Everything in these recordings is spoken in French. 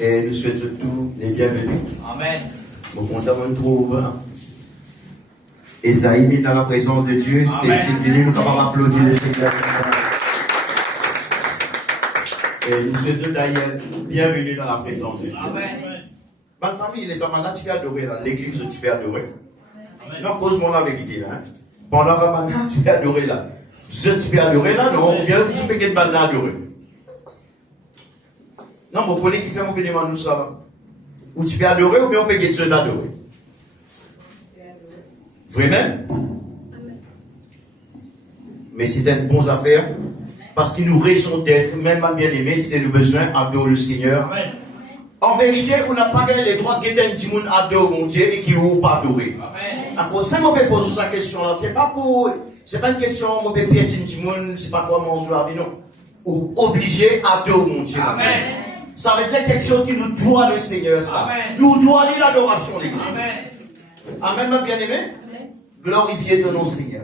Et nous souhaitons tous les bienvenus. Amen. Nous comptons nous trouver. Esaïe dans la présence de Dieu. C'était Sylvie, nous avons applaudi le Seigneur. Et nous souhaitons d'ailleurs bienvenue dans la présence de Dieu. Amen. Ma famille, il est dans ma nature, tu peux adorer là. L'église, tu peux adorer. Non, cause-moi la vérité là. Pendant la Ramadan, tu peux adorer là. Tu peux adorer là, non, Dieu, tu peux get mal adorer. Non, vous prenez qui fait mon pédiment, nous ça. Ou tu peux adorer, ou bien on peut get Dieu d'adorer. Vraiment? Mais c'est une bonne affaire, parce qu'il nous raison d'être, même ma bien-aimé, c'est le besoin d'adorer le Seigneur. Amen. En vérité, on n'a pas gagné les droits de guetter un petit monde adorer mon Dieu et qui ou pas adorer. À cause ça, moi, je pose cette question-là. C'est pas une question, moi, je piétine un petit monde, c'est pas quoi manger la vie, non. Ou obligé à adorer mon Dieu. Amen. Ça veut dire quelque chose qui nous doit le Seigneur, ça. Amen. Nous doit l'adoration, les gars. Amen. Amen, ma bien-aimé. Glorifiez ton nom, Seigneur.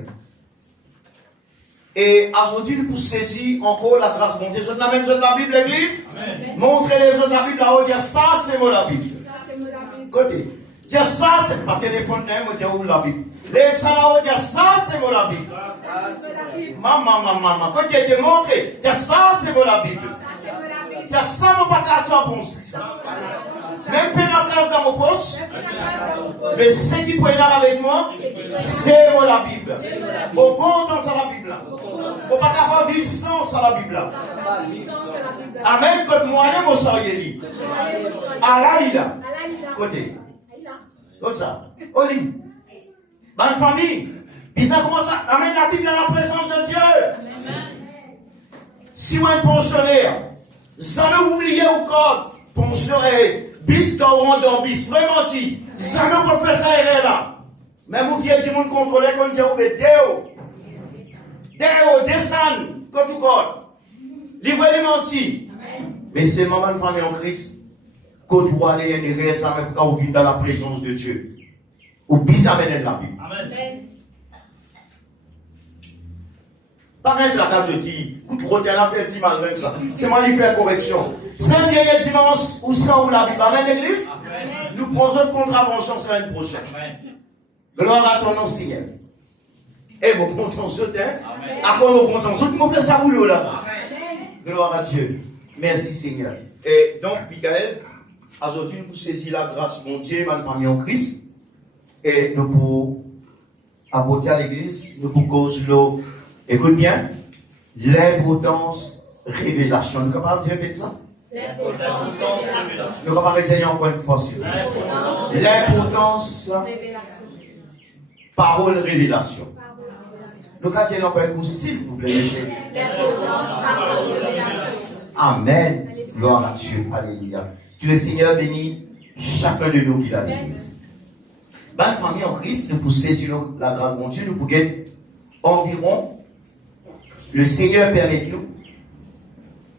Et aujourd'hui, nous pouvons saisir encore la grâce de Dieu. Je n'amène de la Bible, l'église. Montrez-les de la Bible là-haut. Dire ça, c'est moi la Bible. Côté. Dire ça, c'est pas téléphone, moi, dire où la Bible. Lève ça là-haut. Dire ça, c'est moi la Bible. Maman. Quand tu as montré, dire ça, c'est moi la Bible. Dire ça, moi, pas qu'à ça, bon. Même pas la classe dans mon poste, mais ce qui peut être avec moi, c'est moi la Bible. Au compte dans la Bible. On ne peut pas vivre sans la Bible. Amen. Quand moi-même, on s'en dit. Alalila. Côté. Comme ça. Oli. Bonne famille. Puis ça commence à amener la Bible dans la présence de Dieu. Si vous êtes pensionnaire, jamais oublier au code, pensionnaire. Bis quand on bis, vraiment dit, ça ne peut faire ça là. Même vous fiez du monde contrôler quand vous dites, Déo, descend, quand tout corps. Livrez les mentis. Mais c'est maman de famille en Christ, quand vous allez et ça même quand vous vivez dans la présence de Dieu. Ou bis amène la Bible. Amen. Pas mettre la carte qui coûte trop, elle a fait petit mal même ça. C'est moi qui fais la correction. C'est un dernier dimanche où ça ouvre la Bible. Amen, l'église. Amen. Nous prenons une contravention semaine prochaine. Amen. Gloire à ton nom, Seigneur. Et vous comptons ce temps. À quoi nous comptons ce temps? Nous faisons ça boulot là. Amen. Gloire à Dieu. Merci, Seigneur. Et donc, Michael, aujourd'hui, nous saisissons la grâce de mon Dieu, ma famille en Christ. Et nous pouvons apporter à l'église, nous pouvons causer l'eau. Écoute bien, l'importance révélation. Nous capables de répéter ça? L'importance révélation. Nous capables de répéter encore une fois. L'importance révélation. Parole révélation. Nous capables encore une fois, s'il vous plaît. L'importance parole révélation. Amen. Gloire à Dieu. Alléluia. Que le Seigneur bénisse chacun de nous qui l'a dit. Bonne famille en Christ, nous pouvons saisir la grâce de mon Dieu, nous pouvons environ. Le Seigneur permet nous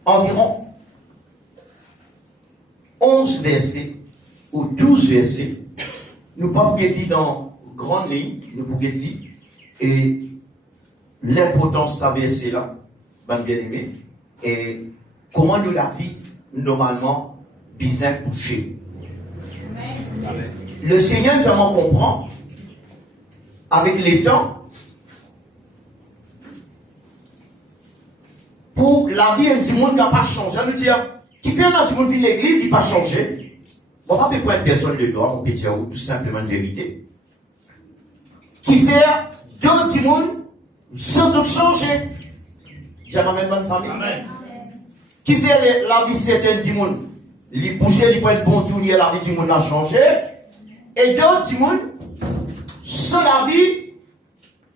environ 11 versets ou 12 versets. Nous pouvons lire dans grande ligne, nous pouvons lire et l'importance de ce verset là, bien aimé, et comment nous la vie normalement bien couchée. Le Seigneur vraiment comprend avec les temps. Pour la vie, un petit monde n'a pas changé. On nous dit, qui fait un petit monde vient l'église, il n'a pas changé. On ne va pas prendre personne de droit, on peut dire tout simplement une vérité. Qui fait deux petits monde, sans changer. J'ai ramené une bonne famille. Amen. Qui fait la vie, c'est un petit monde. Il bouge, il peut être bon, tout, la vie du monde a changé. Et deux petits monde, sur la vie,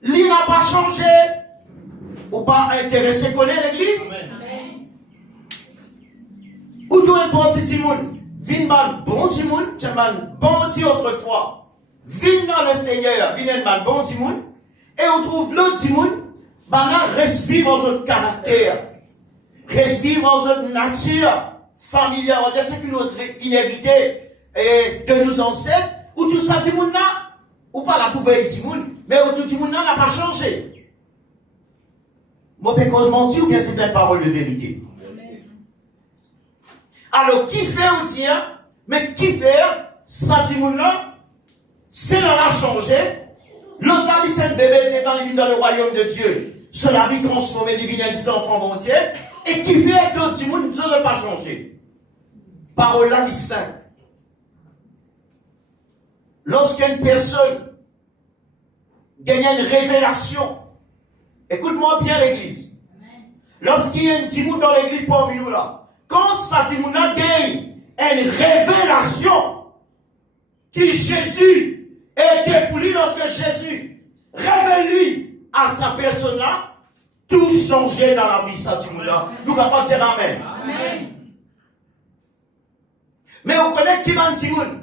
il n'a pas changé. Ou pas intéressé connaître l'église? Amen. Ou tout un bon petit monde, vin man bon petit monde, c'est man bon petit autrefois. Vin dans le Seigneur, vin un man bon petit monde, et on trouve l'autre petit monde, là reste vivre dans notre caractère, reste vivre dans notre nature familiale, on dit c'est que notre inhérité de nos ancêtres, ou tout ça petit monde là, ou pas la pouvelle petit monde, mais tout petit monde là n'a pas changé. Moi, je peux mentir ou bien c'est une parole de vérité? Alors, qui fait ou tient, mais qui fait, ça dit là, c'est l'on a changé. L'autre là, dit c'est le bébé qui est dans le royaume de Dieu. Cela vie transformée, divine, des enfants bon Dieu. Et qui fait que le monde ne doit pas changer. Parole là, dit simple. Lorsqu'une personne gagne une révélation, écoute-moi bien l'église. Lorsqu'il y a un petit monde dans l'église parmi nous là, quand ça dit monde gagne une révélation qui Jésus était pour lui lorsque Jésus révèle lui à sa personne là, tout changeait dans la vie ça dit monde là. Nous ne pouvons pas dire amen. Amen. Mais vous connaissez qui va dire monde?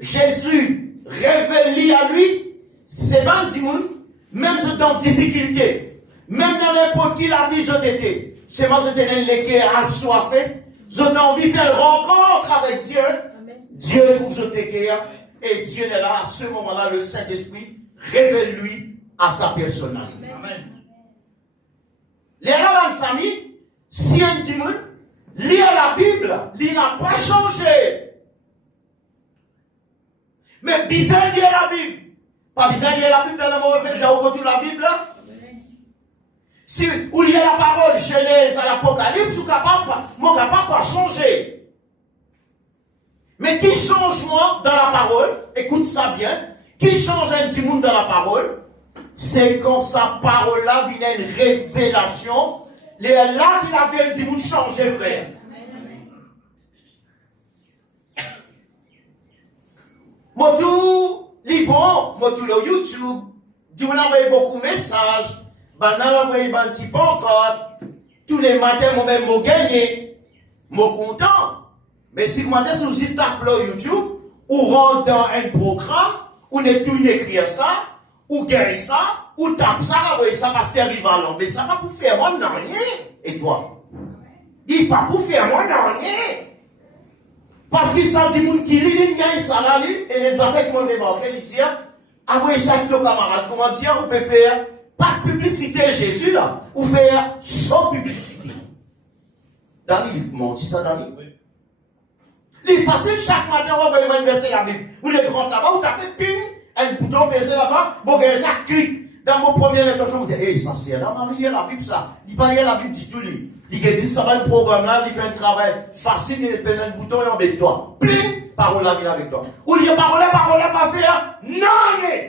Jésus révèle à lui, c'est pas dit monde, même si dans difficulté, même dans n'importe qui la vie je t'étais, c'est moi je t'ai l'équé assoiffé, je t'ai envie de faire une rencontre avec Dieu. Amen. Dieu trouve je t'étais et Dieu est là à ce moment-là, le Saint-Esprit révèle lui à sa personne. Amen. Les gens de famille, si un petit monde, lire la Bible, il n'a pas changé. Mais bizarre lire la Bible. Pas bizarre lire la Bible, tellement on fait déjà autour de la Bible là. Si vous lisez la parole, Genèse à l'Apocalypse, vous capable pas changer. Mais qui change moi dans la parole, écoute ça bien, qui change un petit monde dans la parole, c'est quand sa parole là vient une révélation, là qu'il avait un petit monde changé frère. Moi tout, bon, moi tout le YouTube, tu m'as envoyé beaucoup de messages, ben on envoyé un petit peu encore, tous les matins, moi-même, moi gagné, moi content. Mais si vous m'avez sur juste upload YouTube, ou rentre dans un programme, ou n'est tout écrire ça, ou gagne ça, ou tape ça, envoyer ça parce que arrive à l'homme. Mais ça va pour faire moi non rien. Et toi? Il pas pour faire moi non rien. Parce qu'il s'en dit moun qui lit, il gagne ça là, et les affaires qui m'ont remarqué, il dit, envoyez ça avec ton camarade, comment dire, on peut faire pas de publicité Jésus là, ou faire sans publicité. Dani, m'ont dit ça, Dani? Il est facile, chaque matin, on va aller verser la Bible. Vous êtes rentré là-bas, vous tapez ping, un bouton baissé là-bas, bon, ça clique. Dans mon premier intention, vous dites, hey, ça c'est là, on lit la Bible, ça. Il pas lire la Bible du tout, lui. Il dit, ça va le programme là, il fait un travail facile, il pèse un bouton et on met toi. Pling, parole la vie avec toi. Ou il y a parole, pas faire, non,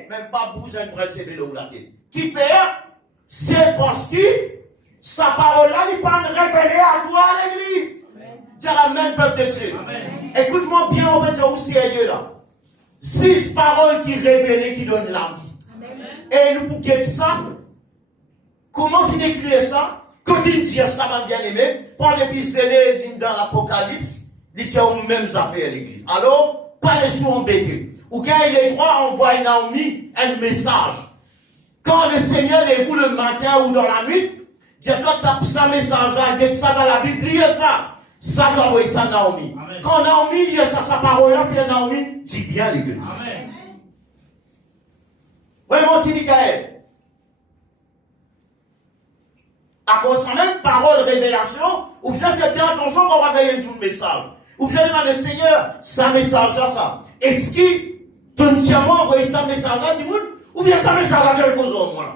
même pas bouger une presse de l'eau là. Qui fait, c'est parce que sa parole là, il pas révéler à toi à l'église. Dieu même peuple de Dieu. Écoute-moi bien, on va dire où sérieux là. 6 paroles qui révèlent, qui donnent la vie. Amen. Et nous pour dire ça, comment vous écrire ça? Quand il dit ça, ma bien-aimé, par l'épisode dans l'Apocalypse, il dit aux mêmes affaires à l'église. Alors, pas les sous embêtés. Ou quand il est droit, envoie Naomi un message. Quand le Seigneur est vous le matin ou dans la nuit, dis-toi, tape ça message là, dis ça dans la Bible, lis ça. Ça doit envoyer ça Naomi. Amen. Quand Naomi lit ça, sa parole là, fait Naomi, dis bien l'église. Amen. Oui, mon petit Michael. À cause de même parole révélation, ou bien faire bien attention qu'on va payer un message. Ou bien demander Seigneur, ça message là, ça. Est-ce qu'il donne sciemment envoyer ça message là, du monde, ou bien ça message là, quelque chose au moins.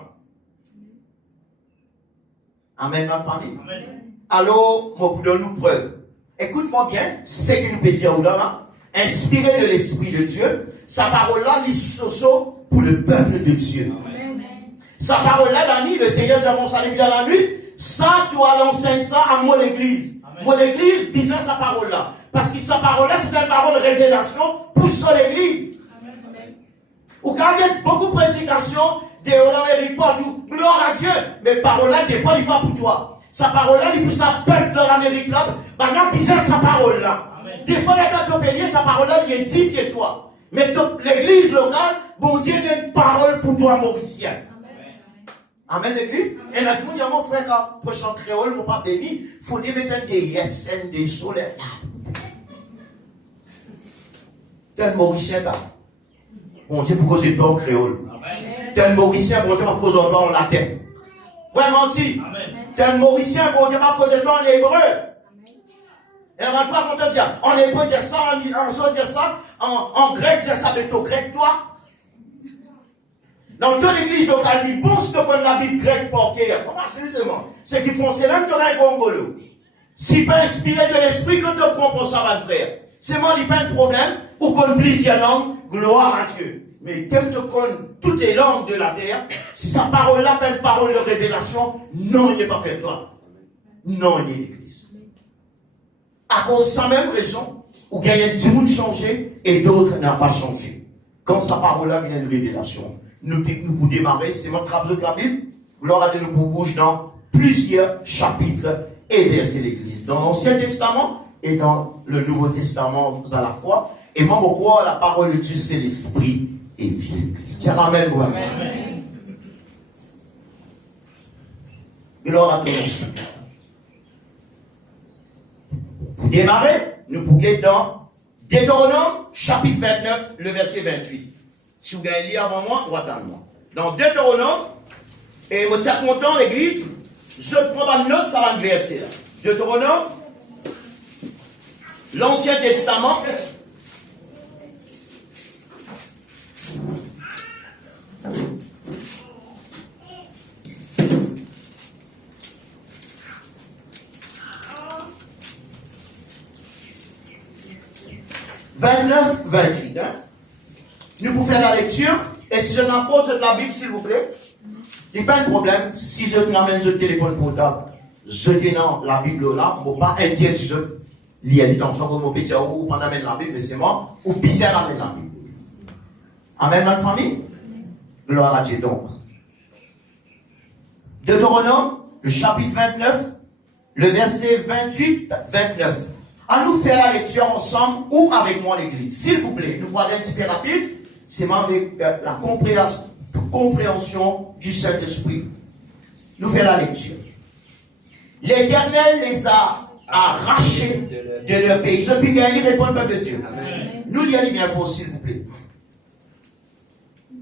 Amen, ma famille. Amen. Alors, moi, pour donner nous preuve. Écoute-moi bien, c'est qu'une petite là, inspiré de l'Esprit de Dieu, sa parole là, il soso pour le peuple de Dieu. Amen. Sa parole là, Dani, le Seigneur a mon salut dans la nuit, ça, toi, l'enseigne ça à moi l'église. Moi l'église, disant sa parole là. Parce que sa parole là, c'est une parole de révélation pour sur l'église. Ou quand il y a beaucoup de prédications, des Amérique partout, gloire à Dieu, mais parole là, des fois, il n'est pas pour toi. Sa parole là, il est pour sa peuple dans l'Amérique là, maintenant, disant sa parole là. Des fois, quand tu payes, sa parole là, il est édifié toi. Mais l'église locale, bon Dieu, a une parole pour toi, Mauricien. Amen, l'église. Et là, tout le monde, il y a mon frère, quand prochain créole, mon pas béni, il faut dire mettre des yes, des solaires. Tel Mauricien, là. Bon Dieu, pour causer toi en créole. Tel Mauricien, bon Dieu, pour causer toi en latin. Vraiment dit. Tel Mauricien, bon Dieu, pour causer toi en hébreu. Et la fois qu'on te dit, en hébreu, dit ça, en soi, dit ça, en grec, dit ça, mais toi, grec, toi. Dans toute l'église, donc, elle dit, bon, si tu connais la Bible grecque, pour cœur. Comment, sérieusement? C'est qu'ils font, c'est là que tu as un congolo. Si pas inspiré de l'esprit, que tu comprends ça, mon frère. C'est moi, il n'y a pas de problème, ou qu'on plusieurs langues, gloire à Dieu. Mais comme tu connais toutes les langues de la terre, si sa parole-là, pas une parole de révélation, non, il n'est pas fait toi. Non, il est l'église. À cause de sa même raison, où il y a du monde changé et d'autres n'ont pas changé. Quand sa parole-là vient de révélation, nous pour démarrer, c'est votre travail de la Bible, gloire à Dieu nous bouge dans plusieurs chapitres et versets de l'église. Dans l'Ancien Testament et dans le Nouveau Testament à la fois. Et moi, je crois la parole de Dieu, c'est l'esprit et vie. Tiens, amen, moi. Gloire à Dieu. Vous démarrez, nous pouvons dans Deutéronome, chapitre 29, le verset 28. Si vous voulez lire avant moi, ou attendez-moi. Dans Deutéronome, et vous êtes content, l'église, je prends ma note, ça va me verser là. Deutéronome, l'Ancien Testament, « 29-28. Hein? Nous pouvons faire la lecture. Et si je n'apporte de la Bible, s'il vous plaît, il n'y a pas de problème. Si je m'amène le téléphone portable, je dis non, la Bible là, je ne vais pas interdire je lire dans son mot petit ou pendant la Bible, mais c'est moi, ou pisser à la Bible. Amen, ma famille? Gloire à Dieu donc. Deutéronome, le chapitre 29, le verset 28-29. À nous faire la lecture ensemble ou avec moi l'église. S'il vous plaît, nous parlons un petit peu rapide. C'est même avec la compréhension du Saint-Esprit. Nous faisons la lecture. L'Éternel les a arrachés de leur pays. Je finis à lire et répondre de Dieu. Amen. Nous lisons bien fort, s'il vous plaît.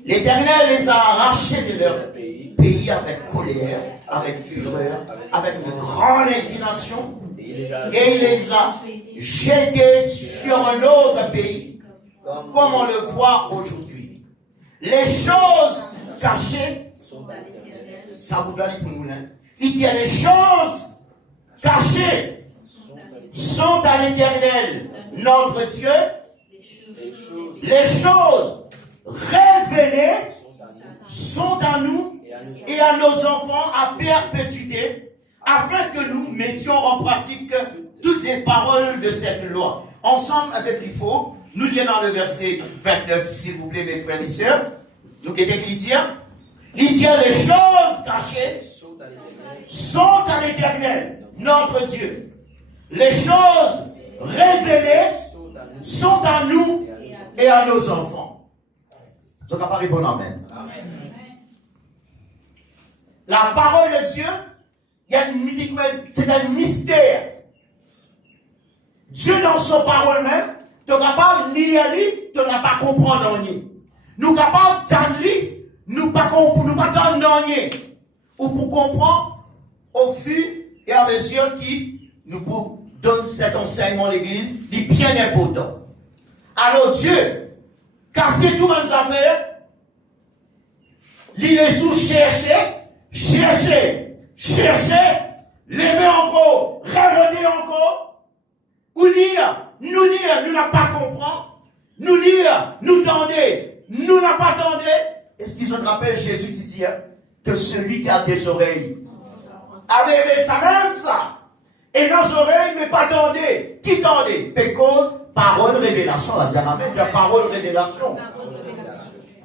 L'Éternel les a arrachés de leur pays avec colère, avec fureur, avec une grande indignation. Et il les a jetés sur un autre pays, comme on le voit aujourd'hui. Les choses cachées, ça vous donne pour nous, hein? Il dit, les choses cachées sont à l'Éternel, notre Dieu. Les choses révélées sont à nous et à nos enfants à perpétuité, afin que nous mettions en pratique toutes les paroles de cette loi. Ensemble avec l'IFO, nous lisons dans le verset 29, s'il vous plaît, mes frères et sœurs. Nous qu'est-ce qu'il dit? Il dit, les choses cachées sont à l'Éternel, notre Dieu. Les choses révélées sont à nous et à nos enfants. Je ne vais pas répondre amen. La parole de Dieu, c'est un mystère. Dieu dans son parole même, tu n'es capable ni lire, tu n'as pas comprendre ni. Nous capables d'entendre, nous pas comprendre ni. Ou pour comprendre au fur et à mesure qui nous donne cet enseignement à l'église, il est bien important. Alors Dieu, casser tout même affaires, il les sous chercher, lever encore, revenir encore, ou lire, nous n'a pas comprendre, nous lire, nous tendre, nous n'a pas tendre. Est-ce qu'ils se rappellent Jésus dit que celui qui a des oreilles avait ça même ça, et nos oreilles mais pas tendez, qui tendez? Parce parole révélation, on va dire amen, il y a parole révélation.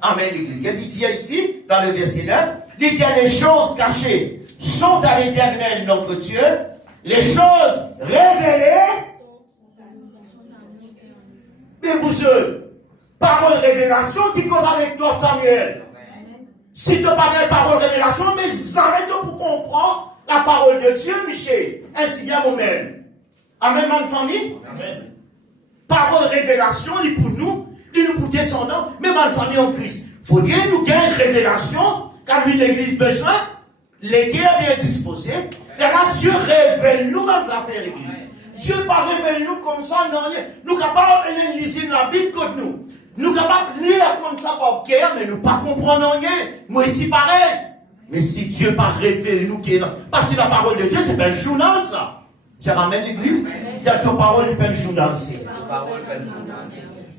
Amen, l'église. Il dit ici, dans le verset 9, il dit les choses cachées sont à l'Éternel notre Dieu, les choses révélées, mais vous parole révélation qui cause avec toi Samuel. Si tu parles de parole révélation, mais arrête pour comprendre la parole de Dieu, Michel, ainsi bien moi-même. Amen, ma famille. Amen. Parole révélation, il est pour nous, il nous pour descendants, mais ma famille en Christ. Faudrait nous gagner une révélation, car l'église besoin, les guerres bien disposées, et là Dieu révèle nous-mêmes affaires l'église. Dieu pas révèle nous comme ça, non, nous capables de lire la Bible comme nous. Nous capables de lire comme ça par cœur, mais nous pas comprendre rien. Moi ici pareil. Mais si Dieu pas révèle nous qui est là, parce que la parole de Dieu, c'est pas un journal ça. Tu ramènes l'église, tu as ta parole, c'est pas un journal.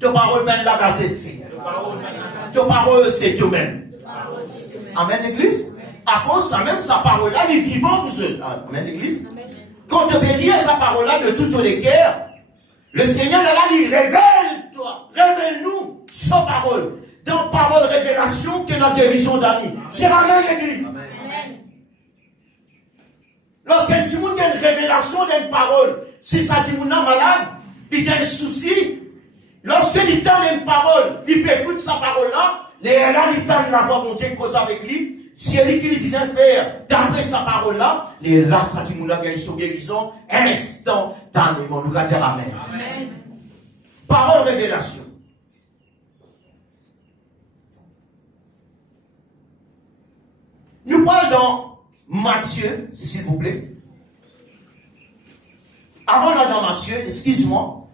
Ta parole, c'est la gazette. Ta parole, c'est toi-même. Amen l'église. À cause de ça, même sa parole-là, elle est vivante. Amen l'église. Quand tu peux lire sa parole-là de tout ton cœur, le Seigneur, là, il révèle-toi, révèle-nous sa parole. Dans parole révélation, que notre guérison d'année. C'est Amen l'église. Lorsqu'un petit monde a une révélation d'une parole, si ça dit mon malade, il a un souci. Lorsqu'il tend une parole, il peut écouter sa parole-là, là, il tend la voix mon Dieu cause avec lui. Si elle qu'il vient faire d'après sa parole-là, là, ça dit mon a gagné son guérison instantanément. Nous allons dire Amen. Amen. Parole révélation. Nous parlons dans Matthieu, s'il vous plaît. Avant là dans Matthieu, excuse-moi,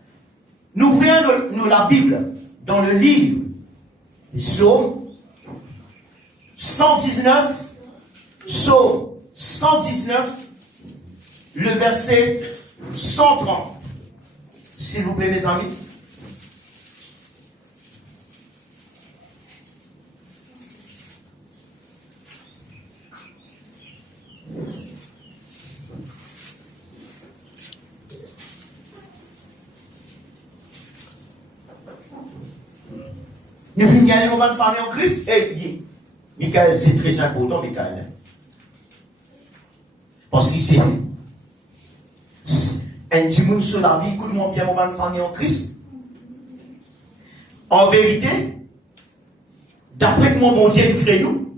nous voyons la Bible dans le livre des Psaumes 119, Psaume 119, le verset 130. S'il vous plaît, mes amis. Nous finissons gagner nos famille en Christ. Et Michael, c'est très important, Michael. Parce que c'est un petit monde sur la vie, écoute-moi bien, mon famille en Christ. En vérité, d'après que mon bon Dieu nous crée nous,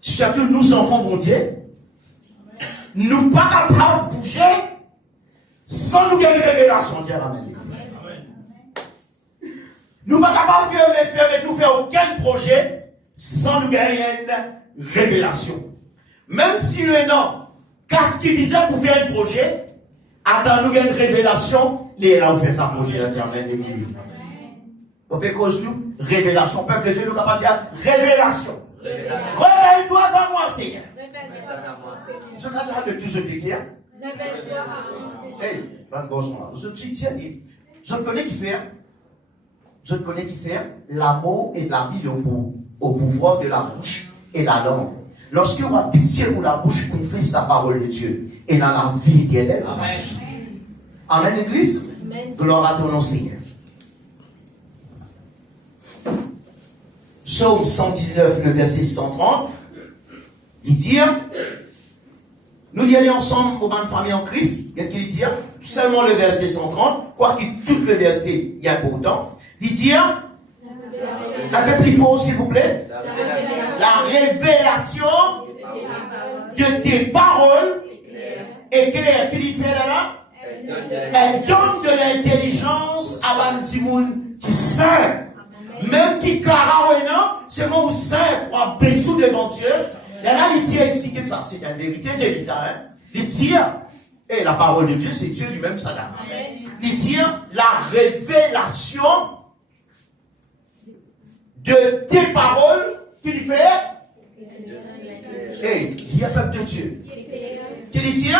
surtout nous enfants bon Dieu, nous pas capables de bouger sans nous gagner une révélation. Dieu Amen. Nous ne sommes pas capables de nous faire aucun projet sans nous gagner une révélation. Même si le nom, qu'est-ce qu'il disait pour faire un projet, attends nous gagner une révélation, et là on fait ça projet dans l'église. On peut cause nous, révélation. Peuple de Dieu, nous capable de dire révélation. Révèle-toi à moi, Seigneur. Je t'attends de tout ce qui est. Révèle-toi à moi. Hey, bonne bonsoir. Je connais qui fait. Je connais qui fait l'amour et la vie au pouvoir de la bouche et la langue. Lorsque on a pitié ou la bouche confesse la parole de Dieu et dans la vie éternelle. Amen. Amen, l'église. Gloire à ton nom, Seigneur. Psaume 119, le verset 130. Il dit, nous y allons ensemble pour une famille en Christ. Qu'est-ce qu'il dit? Seulement le verset 130, quoique tout le verset, il y a pas autant. Il dit, un peu plus fort, s'il vous plaît. La révélation de tes paroles éclaire. Qu'il fait là? Elle donne de l'intelligence à un petit monde qui sait. Même qui carrément, c'est mon saint pour baisser devant Dieu. Et là, il dit ici que ça, c'est une vérité, Dieu dit, hein. Il dit, et la parole de Dieu, c'est Dieu lui-même, ça là. Il dit, la révélation de tes paroles qu'il fait. Et il y a peuple de Dieu. Qu'il dit,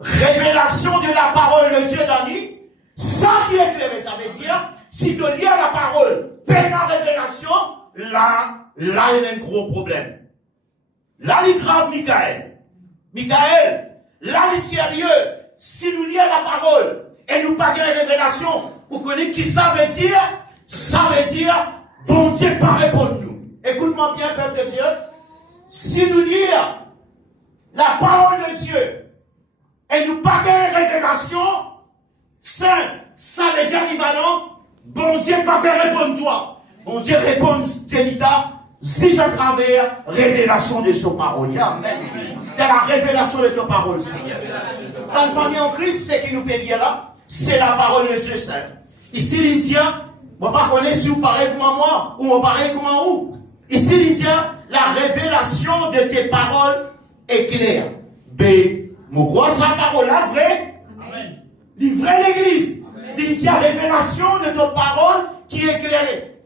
révélation de la parole de Dieu dans lui, ça qui est éclairé, ça veut dire, si tu lis la parole, peine la révélation, là, il y a un gros problème. Là, il est grave, Michael. Michael, là, il est sérieux. Si nous lisons la parole et nous pas de révélation, vous connaissez qui ça veut dire? Ça veut dire, bon Dieu pas répondre nous. Écoute-moi bien, peuple de Dieu. Si nous lisons la parole de Dieu et nous pas de révélation, ça veut dire équivalent, bon Dieu pas répondre toi. Bon Dieu répond Télita, si à travers révélation de son parole. Amen. C'est la révélation de ton parole, Seigneur. Dans la famille en Christ, c'est qui nous peut dire là, c'est la parole de Dieu seul. Ici, l'Indien, on ne pas connaître si vous parlez comme moi, ou on parle comme vous. Ici, l'Indien, la révélation de tes paroles est claire. B, Mon crois sa parole là, vrai. Amen. Dit vrai l'église. Dit c'est la révélation de ton parole qui est éclairée.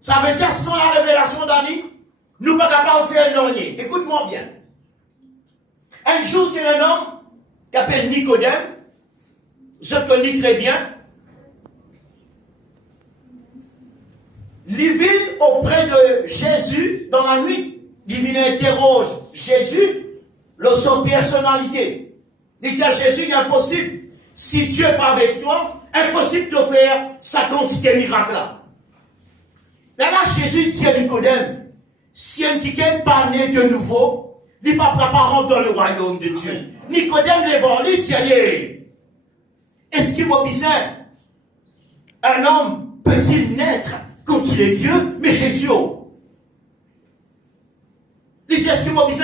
Ça veut dire sans la révélation d'Annie, nous ne pouvons pas faire rien. Écoute-moi bien. Un jour, il y a un homme qui s'appelle Nicodème. Je connais très bien. Il vient auprès de Jésus dans la nuit. Il interroge Jésus, son personnalité. Il dit à Jésus, il est impossible. Si Dieu n'est pas avec toi, impossible de faire sa quantité de miracles là. Là, Jésus dit à Nicodème, si un qui n'est pas né de nouveau, il ne peut pas rentrer dans le royaume de Dieu. Nicodème les vend, il dit, est-ce qu'il m'a dit un homme peut-il naître quand il est vieux, mais Jésus? Il dit, est-ce qu'il m'a dit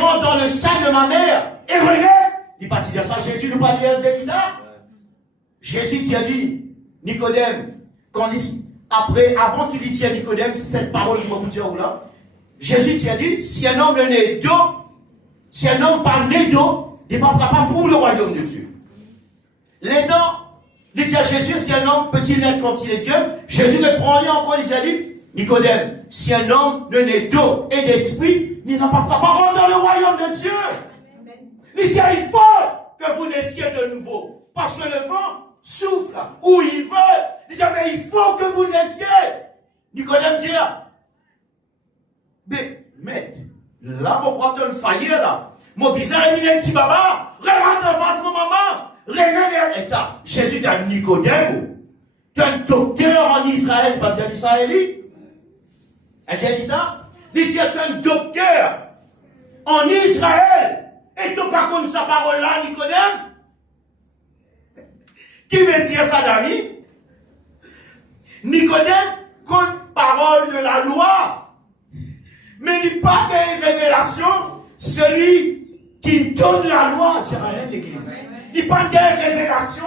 rentre dans le sein de ma mère et renaît? Il n'a pas dit ça, Jésus nous pas dit intelligent. Jésus dit, Nicodème, avant qu'il dise à Nicodème, cette parole je vais vous dire là, Jésus dit, si un homme est né d'eau, si un homme pas né d'eau, il n'est pas capable pour le royaume de Dieu. L'étant, il dit à Jésus, si un homme peut-il naître quand il est vieux? Jésus le prend encore, il dit, Nicodème, si un homme ne naît d'eau et d'esprit, il n'a pas capable de rentrer dans le royaume de Dieu. Il dit, il faut que vous naissiez de nouveau. Parce que le vent souffle où il veut. Il dit, mais il faut que vous naissiez. Nicodème dit, mais, là, mon croit une faillite, là. Mon bizarre, il est un petit baba. Regarde devant mon maman. Regarde, Jésus dit à Nicodème, tu es un docteur en Israël, pas dire l'Israélite. Il dit, tu es un docteur en Israël. Et tu n'as pas connu sa parole là, Nicodème? Qui veut dire ça, Dami? Nicodème compte parole de la loi. Mais il n'y a pas de révélation. Celui qui donne la loi, dirait l'église. Il n'y a pas de révélation.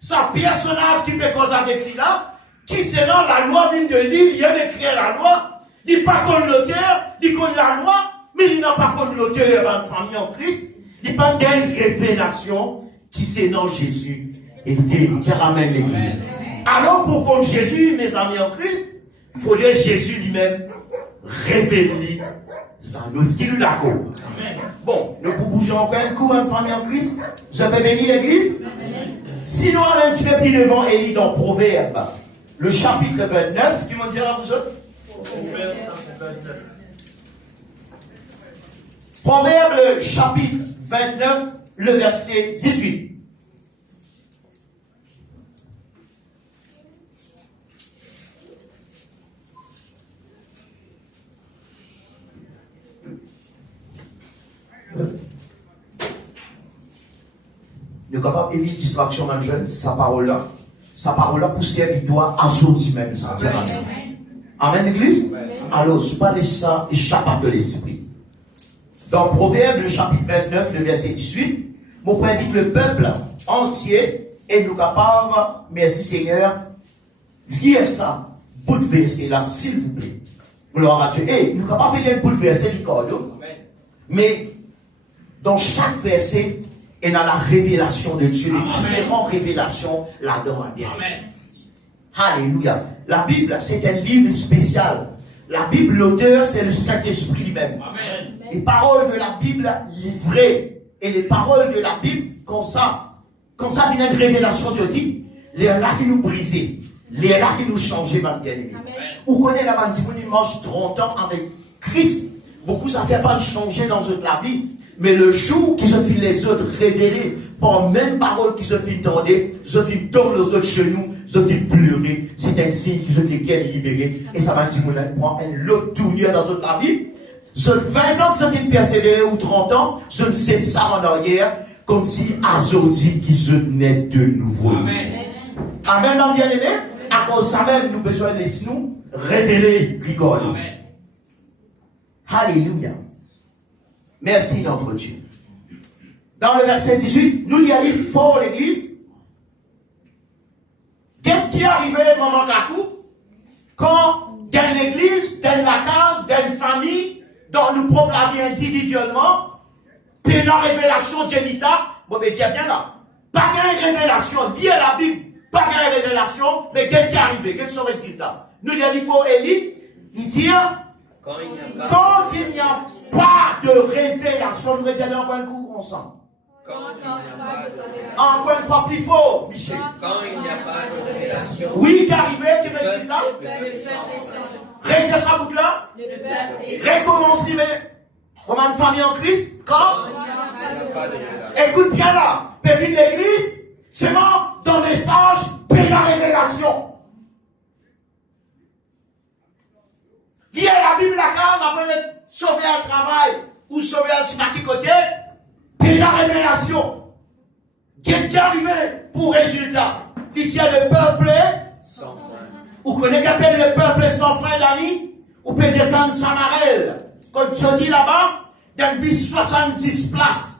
C'est un personnage qui peut causer avec lui là. Qui selon la loi vient de lire, il vient d'écrire la loi. Il n'est pas comme l'auteur, il connaît la loi. Mais il n'a pas comme l'auteur de la famille en Christ. Il n'y a pas de révélation qui c'est dans Jésus et qui ramène l'église. Alors pour qu'on Jésus, mes amis en Christ, il faudrait Jésus lui-même révéler ça. Nous, ce qui nous d'accord. Bon, nous pouvons bouger encore un coup, une famille en Christ. Je peux bénir l'église. Sinon, on a un petit peu plus devant Élie dans Proverbe, le chapitre 29. Qui m'en dira vous autres? Proverbe, le chapitre 29, le verset 18. Nous sommes capables d'éviter distraction dans le jeune, sa parole-là pour servir à sortir même. Amen, l'église? Alors, ce n'est pas ça, échappe de l'esprit. Dans Proverbe, le chapitre 29, le verset 18, mon point dit que le peuple entier est nous capable, merci Seigneur, lire ça, bouleverser là, s'il vous plaît. Gloire à Dieu. Et nous capables de bouleverser l'icône. Mais, dans chaque verset, il y a la révélation de Dieu, les différentes révélations là-dedans. Alléluia. La Bible, c'est un livre spécial. La Bible, l'auteur, c'est le Saint-Esprit lui-même. Les paroles de la Bible livrées et les paroles de la Bible, quand ça vient une révélation, Dieu dit, les là qui nous brisaient, les là qui nous changeaient, ma bien-aimée. Vous connaissez la mandimoine, il mange 30 ans avec Christ. Beaucoup, ça ne fait pas changer dans la vie. Mais le jour qui se fit les autres révélés par même parole qui se fit tendre, se fit tomber les autres genoux, se fit pleurer. C'est un signe qu'ils ont été libérés. Et ça va dire, on prend un autre tournure dans la vie. Je 20 ans que ça été persévéré ou 30 ans, je ne sais ça en arrière, comme si Azodi qui se naît de nouveau. Amen. Amen, non bien aimé. À cause de ça même, nous besoin de nous révéler, rigole. Amen. Alléluia. Merci notre Dieu. Dans le verset 18, nous y allons fort l'église. Qu'est-ce qui est arrivé, maman Kakou, quand dans l'église, dans la case, dans une famille, dans nous propres la vie individuellement, puis la révélation d'Enita, bon, mais tiens bien là. Pas de révélation, liée à la Bible, pas de révélation, mais qu'est-ce qui est arrivé, quel est son résultat? Nous, il faut Élie, il dit, quand il n'y a pas de révélation, nous allons encore un coup ensemble. Encore une fois plus fort, Michel. Quand il n'y a pas de révélation. Oui, qu'est arrivé, quel résultat? Restez sa boucle là. Recommence l'hiver. Comme une famille en Christ. Quand? Écoute bien là. Pévin l'église, c'est bon, dans le message, paix la révélation. Lié à la Bible, la case, après sauver un travail ou sauver un petit côté, paix la révélation. Qu'est-ce qui est arrivé pour résultat? Il tient le peuple Sans fin. Vous connaissez qu'appelle le peuple sans fin d'année? Vous pouvez descendre Samarel. Quand je dis là-bas, dans le 70 places.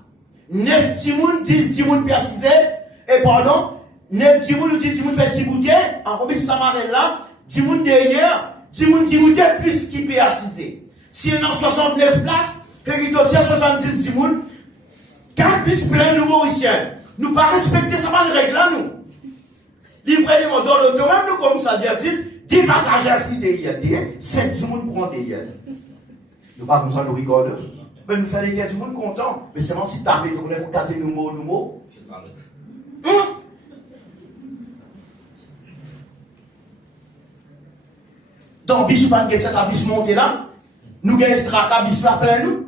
9 timoun, 10 timoun persisé, et pardon, 9 timoun ou 10 timoun petit bouteille, en remis Samarel là, timoun derrière, timoun bouteille plus qui persisé. Si il y a 69 places, et il aussi 70 timoun, quand plus plein de nouveaux ici, nous pas respecter ça mal règle là, nous. Livrez les mots dans l'auto, même nous comme ça, 10 passagers qui derrière, 7 timoun prend derrière. Nous pas besoin de rigoler. Mais nous faisons des gens contents. Mais c'est bon si tu as retourné pour garder nos mots. Donc, bis ou pas de cette abus monté là, nous gagnons ce tracas, bis là plein nous.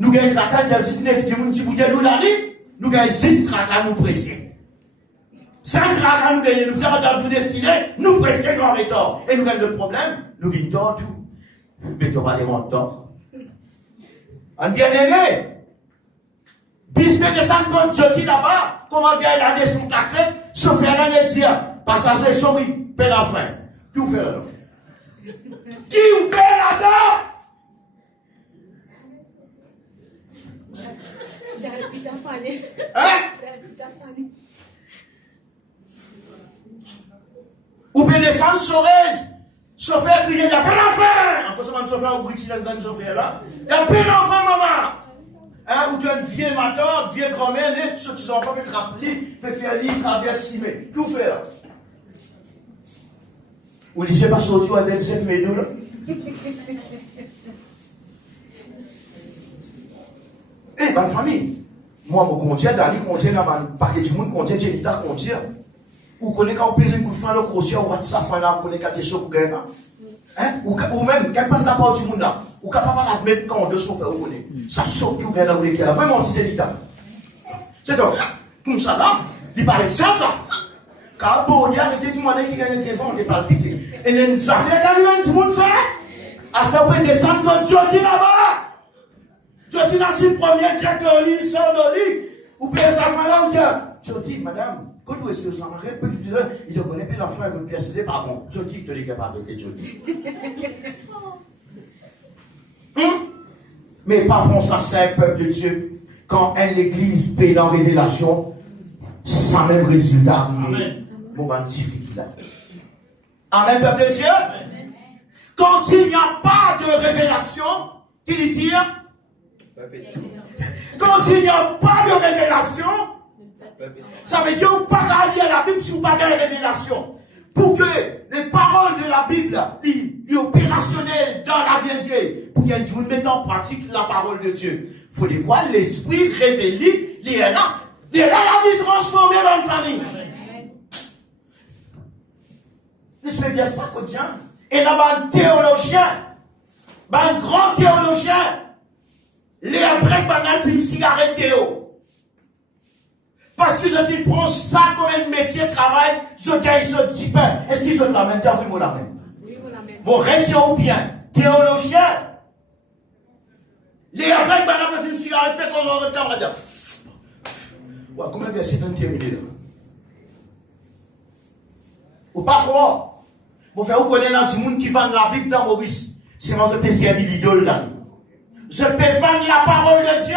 Nous gagnons ce tracas, il y a 19 gens qui vous nous l'année. Nous gagnons 6 tracas, nous pressés. 5 tracas, nous gagnons, nous avons dans tout destiné, nous pressés, nous arrêtons. Et nous gagnons le problème, nous vîmes tort tout. Mais tu vas demander tort. En bien-aimé, puisque descend comme je dis là-bas, comment gagner la descente à clé, sauf faire un métier, passager souris, paix d'enfant. Qui vous fait là-dedans? Qui vous fait là-dedans? Hein? Ou bien descendre Sorez, chauffeur crier, il y a plein d'enfants! En consommant le chauffeur, ou Brixie dans le chauffeur là, il y a plein d'enfants, maman! Hein, ou tu as une vieille matin, une vieille grand-mère, les petits enfants qui trappent, qui fait faire l'île, traverse Simé. Tout fait là. Ou dit, je ne sais pas sortir à DLCF, mais nous là. Eh, bonne famille. Moi, je compte, Dali compte, dans un paquet du monde, compte, Jenita compte. Ou connaît quand on pèse un coup de frein, le crochet, ou WhatsApp, on connaît quand tu es chaud, hein? Ou même, quelqu'un n'a pas du monde là. Ou capable d'admettre quand on doit se faire, vous connaissez. Ça saute tout, gagne dans le là. Vraiment, tu sais, c'est ça. Comme ça là, il paraît ça, ça. Quand bon, il y a des témoignages qui gagnent devant, on est palpité. Et les affaires qui arrivent, tout le monde fait. À ça, peut descendre quand tu dis là-bas. Tu dis là, c'est le premier, Jack Loli, sort Loli. Ou payez ça, madame, tu dis, madame, quand vous êtes sur l'arrêt, peut-être que je ne connais pas l'enfant, vous ne précisez pas bon. Tu dis que tu es capable de le dire. Mais pas pour ça, c'est un peuple de Dieu. Quand l'église paie la révélation, sans même résultat arrivé. Mon magnifique là. Amen, peuple de Dieu. Quand il n'y a pas de révélation, qu'il dit, quand il n'y a pas de révélation, ça veut dire pas qu'à lire la Bible si vous n'avez pas de révélation. Pour que les paroles de la Bible soient opérationnelles dans la vie de Dieu, pour que vous mettez en pratique la parole de Dieu. Il faut les voir, l'esprit révélé, il est là la vie transformée dans une famille. Je vais dire ça quotidien. Et là, un théologien, un grand théologien, les après, un film cigarette théo. Parce que je dis, prends ça comme un métier de travail, je gagne ce petit pain. Est-ce qu'ils ont la même? Oui, mon la même. Mon retient ou bien, théologien, les après, un film cigarette théo, quand on retient, on va dire, ouais, combien de versets ont terminé là? Ou pas quoi? Vous faites, vous connaissez un petit monde qui vend la Bible dans Maurice. C'est moi, je peux servir l'idole là. Je peux vendre la parole de Dieu.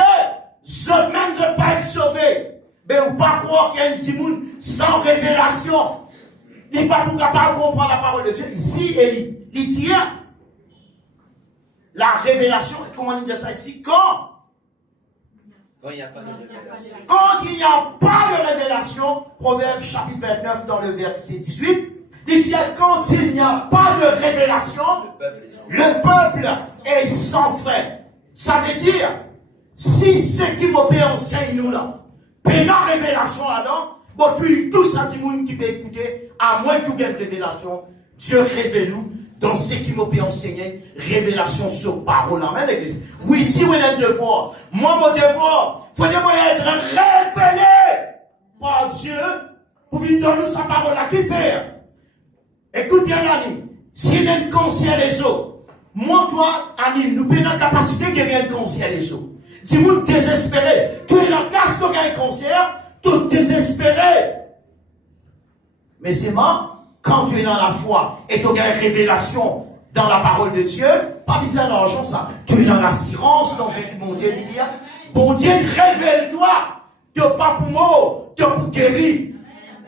Je-même, je ne peux pas être sauvé. Mais vous ne pas croire qu'il y a un petit monde sans révélation. Il n'est pas pour capable de comprendre la parole de Dieu. Ici, il tient la révélation. Comment on dit ça ici? Quand Quand il n'y a pas de révélation. Quand il n'y a pas de révélation, Proverbe chapitre 29 dans le verset 18, il dit quand il n'y a pas de révélation, le peuple est sans frais. Ça veut dire, si ce qui me enseigne nous là, puis la révélation là-dedans, bon, puis tout ça, du monde qui peut écouter, à moins qu'il y ait une révélation, Dieu révèle-nous dans ce qui m'a enseigné, révélation sur parole. Amen, l'église. Oui, si vous avez un devoir, moi, mon devoir, il faut être révélé par Dieu pour venir donner sa parole à qui faire. Écoute bien, Annie, s'il y a un cancer les os, moi, toi, Annie, nous avons la capacité qu'il y ait un cancer les os. Dis-moi désespéré, tu es dans le cas que tu as un cancer, tu es désespéré. Mais c'est moi. Quand tu es dans la foi et tu as une révélation dans la parole de Dieu, pas besoin d'argent ça. Tu es dans l'assurance, dans ce que mon Dieu dit. Bon Dieu, révèle-toi. Tu n'es pas pour mort, tu es pour guérir.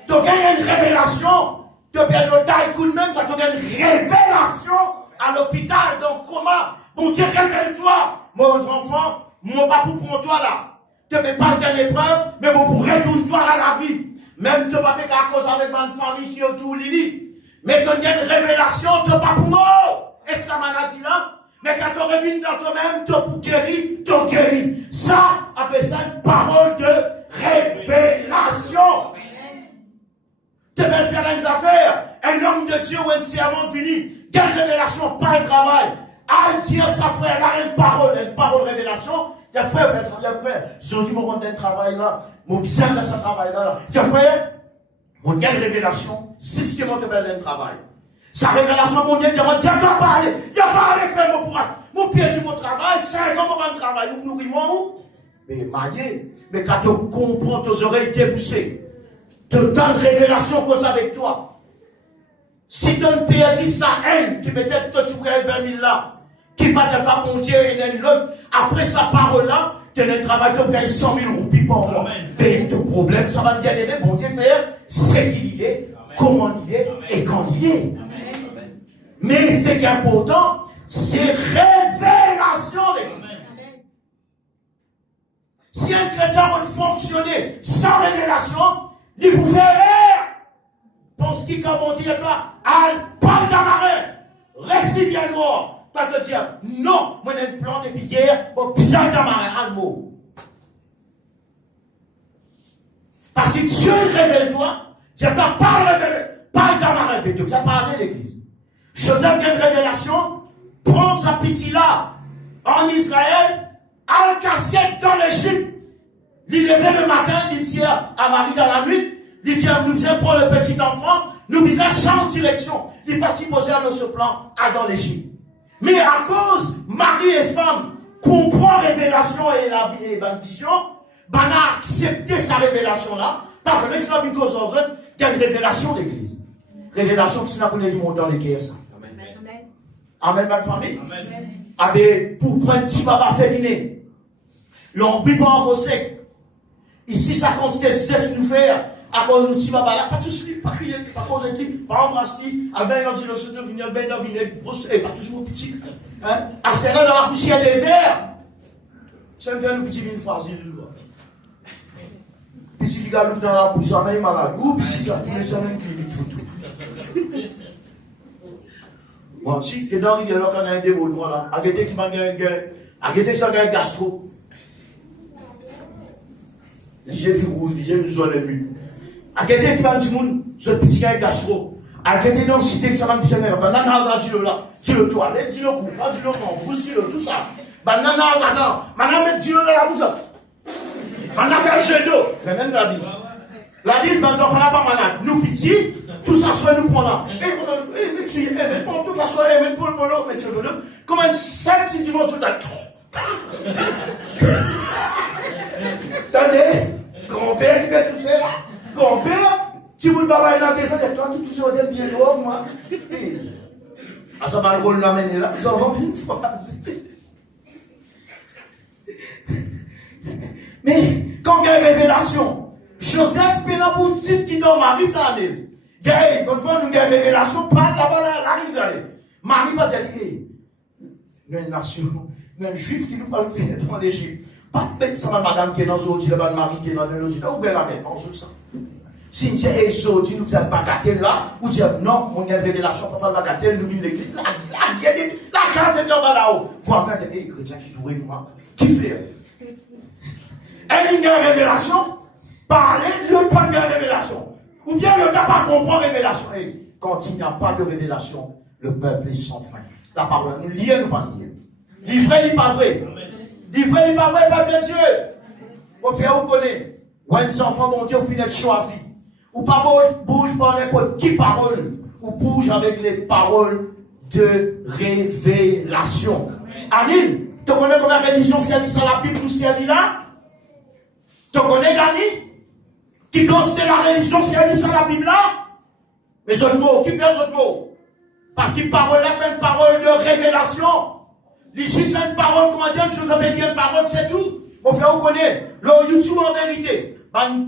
Tu as une révélation. Tu as bien le taille coup de même, tu as une révélation à l'hôpital. Donc comment? Bon Dieu, révèle-toi. Mon enfant, moi pas pour prendre toi là. Tu ne passes dans l'épreuve, mais bon pour retourner-toi à la vie. Même tu ne vas pas à cause avec ma famille qui est autour de Lili. Mais tu as une révélation, tu n'es pas pour mort. Et sa maladie là. Mais quand tu reviens dans toi-même, tu es pour guérir, tu guéris. Ça, appelle ça une parole de révélation. Tu peux faire une affaire. Un homme de Dieu ou un servant fini. Quelle révélation, pas le travail. Ah, Dieu, sa frère, là, une parole révélation. J'ai fait, je dis, mon rond d'un travail là, mon bizarre de ce travail là. J'ai fait, mon gain de révélation, systématiquement de un travail. Sa révélation, mon Dieu, il n'y a pas parlé, il n'y a pas allé faire mon pouvoir. Mon pied sur mon travail, 5 ans, mon travail, vous nourrissez où? Mais maillé, mais quand tu comprends tes oreilles débouchées, tu as tant de révélations cause avec toi. Si tu as une perdu sa haine, qui peut-être te souffrir 20 000 là, qui va te faire mon Dieu et l'autre, après sa parole-là, tu as un travail qui gagne 100 000 roupies par mois. Et tout problème, ça va te gagner, bon Dieu faire, c'est qui il est, comment il est et quand il est. Amen. Mais ce qui est important, c'est révélation. Si un chrétien veut fonctionner sans révélation, il vous fait rire. Pense qu'il, comme on dit à toi, pas de marin, reste bien noir. Pas te dire, non, moi j'ai un plan depuis hier, pour bien camarade, un mot. Parce que Dieu révèle-toi, tu n'as pas révélé, pas le camarade, mais tu as parlé de l'église. Joseph vient de révélation, prend sa petite là, en Israël, al-Kassiette dans l'Égypte. Il levait le matin, il dit à Marie dans la nuit, il dit, nous viens pour le petit enfant, nous visons sans direction. Il n'est pas supposé aller sur ce plan, à dans l'Égypte. Mais à cause, Marie et femme comprend révélation et la vie et la vision, ben a accepté sa révélation là, par le mec, c'est une cause en eux, il y a une révélation d'église. Révélation qui s'est appelée du monde dans les guerres, ça. Amen. Amen, ma famille. Amen. Avec, pour prendre si papa fait dîner, l'on ne pas en vos secs. Ici, ça continue, cesse nous faire. À cause de nous, pas là, pas tous les, pas crier, pas cause de lui, pas embrasser, à bien dans le sauteur, venir bien dans le et pas tous mon petit. Hein? À ce là dans la poussière désert. Ça me fait une petite une phrase, il doit. Puis si les gars dans la poussière, il est malade. Ou puis si ça, tous les semaines, clinique photo. Moi, si, t'es dans l'hiver, là, quand il y a des mots, moi, là, à quelqu'un qui m'a gagné, à quelqu'un qui a un gastro. J'ai vu rouge, j'ai vu zone ennemi. À quelqu'un qui va dire, ce petit gars est gastro. À quelqu'un dans la cité, ça va me dire, banana, dis-le là, dis-le toilette, dis-le coup, dis-le non, dis-le tout ça. Banana, ça non, banana, dis-le dans la bouche. Banana, fait un jeu d'eau. Mais même la bise. La bise, ben, on n'a pas malade. Nous, petits, tout ça soit nous pour là. Mais pour tout ça soit, mais pour le polo, mais tu le comment une seule petite dimension de ta. Attendez, grand-père qui fait tout ça. Grand-père, tu veux pas aller dans la question de toi qui touche au bien bien loin, moi. Ah, ça va le rôle l'amener là, ils en vont une phrase. Mais, quand il y a une révélation, Joseph Pénaboutis qui donne Marie, ça allait. Dit, hey, bonne fois, nous avons une révélation, parle là-bas, là, arrive d'aller. Marie va dire, hey, nous, une nation, nous, un juif qui nous parle faire dans l'Égypte. Pas de ça, madame qui est dans le zodi, la mari qui est dans le zodi. Où est la main? On ça. Si nous sommes zodi, nous sommes bagatelle là, ou dire non, on a une révélation, papa bagatelle, nous venons de l'église. La carte est en bas là-haut. Vous entendez des chrétiens qui sourit, moi. Qui fait? Elle a une révélation, parler, le pas de révélation. Ou bien le temps pas comprendre révélation. Et quand il n'y a pas de révélation, le peuple est sans fin. La parole, nous lions, nous pas lions. Livré, n'est pas vrai. Livré, n'est pas vrai, peuple de Dieu. Vous faire vous connaître. Ou un enfant, mon Dieu, vous finissez choisi. Ou pas bouge par n'importe qui parole. Ou bouge avec les paroles de révélation. Amen. Tu connais comment la religion service à la Bible ou service là? Tu connais Dani? Qui considère la religion service à la Bible là? Mais autres mots, qui fait autres mots? Parce qu'il parle là, une parole de révélation. Il juste une parole, comment dire, une chose avec une parole, c'est tout. On fait, on connaît. Le YouTube en vérité.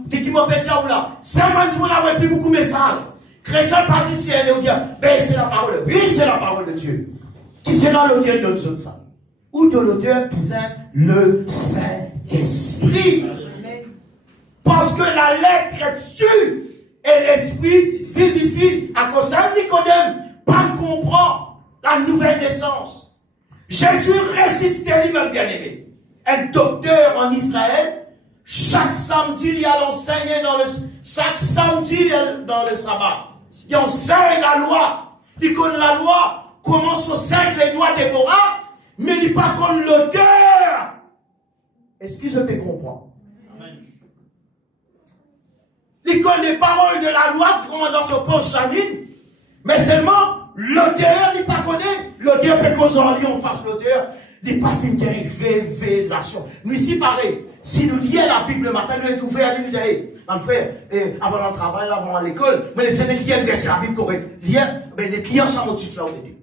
Qui m'a fait ça ou là? C'est un qui m'a plus beaucoup de messages. Chrétien pâtissier, et on dit, ben c'est la parole. Oui, c'est la parole de Dieu. Qui sera l'auteur de notre ça? Ou de l'auteur, puisqu'un le Saint-Esprit. Parce que la lettre tue et l'esprit vivifie. À cause de Nicodème, pas comprend la nouvelle naissance. Jésus résistait lui-même, bien-aimé. Un docteur en Israël, chaque samedi, il a enseigné chaque samedi, il est dans le sabbat. Il enseigne la loi. Il connaît la loi, commence au 5 les doigts des Déborah, mais il n'est pas comme l'auteur. Est-ce que je peux comprendre? Il connaît les paroles de la loi, comme dans son poste Janine, mais seulement l'auteur, il ne pas connaît. L'auteur peut causer en lui, on fasse l'auteur. Il n'est pas fait une révélation. Nous ici, pareil, si nous lions la Bible le matin, nous sommes ouverts, nous disons, on fait, avant le travail, avant l'école, mais les jeunes liens verser la Bible correcte. Les clients sont motifs là au début.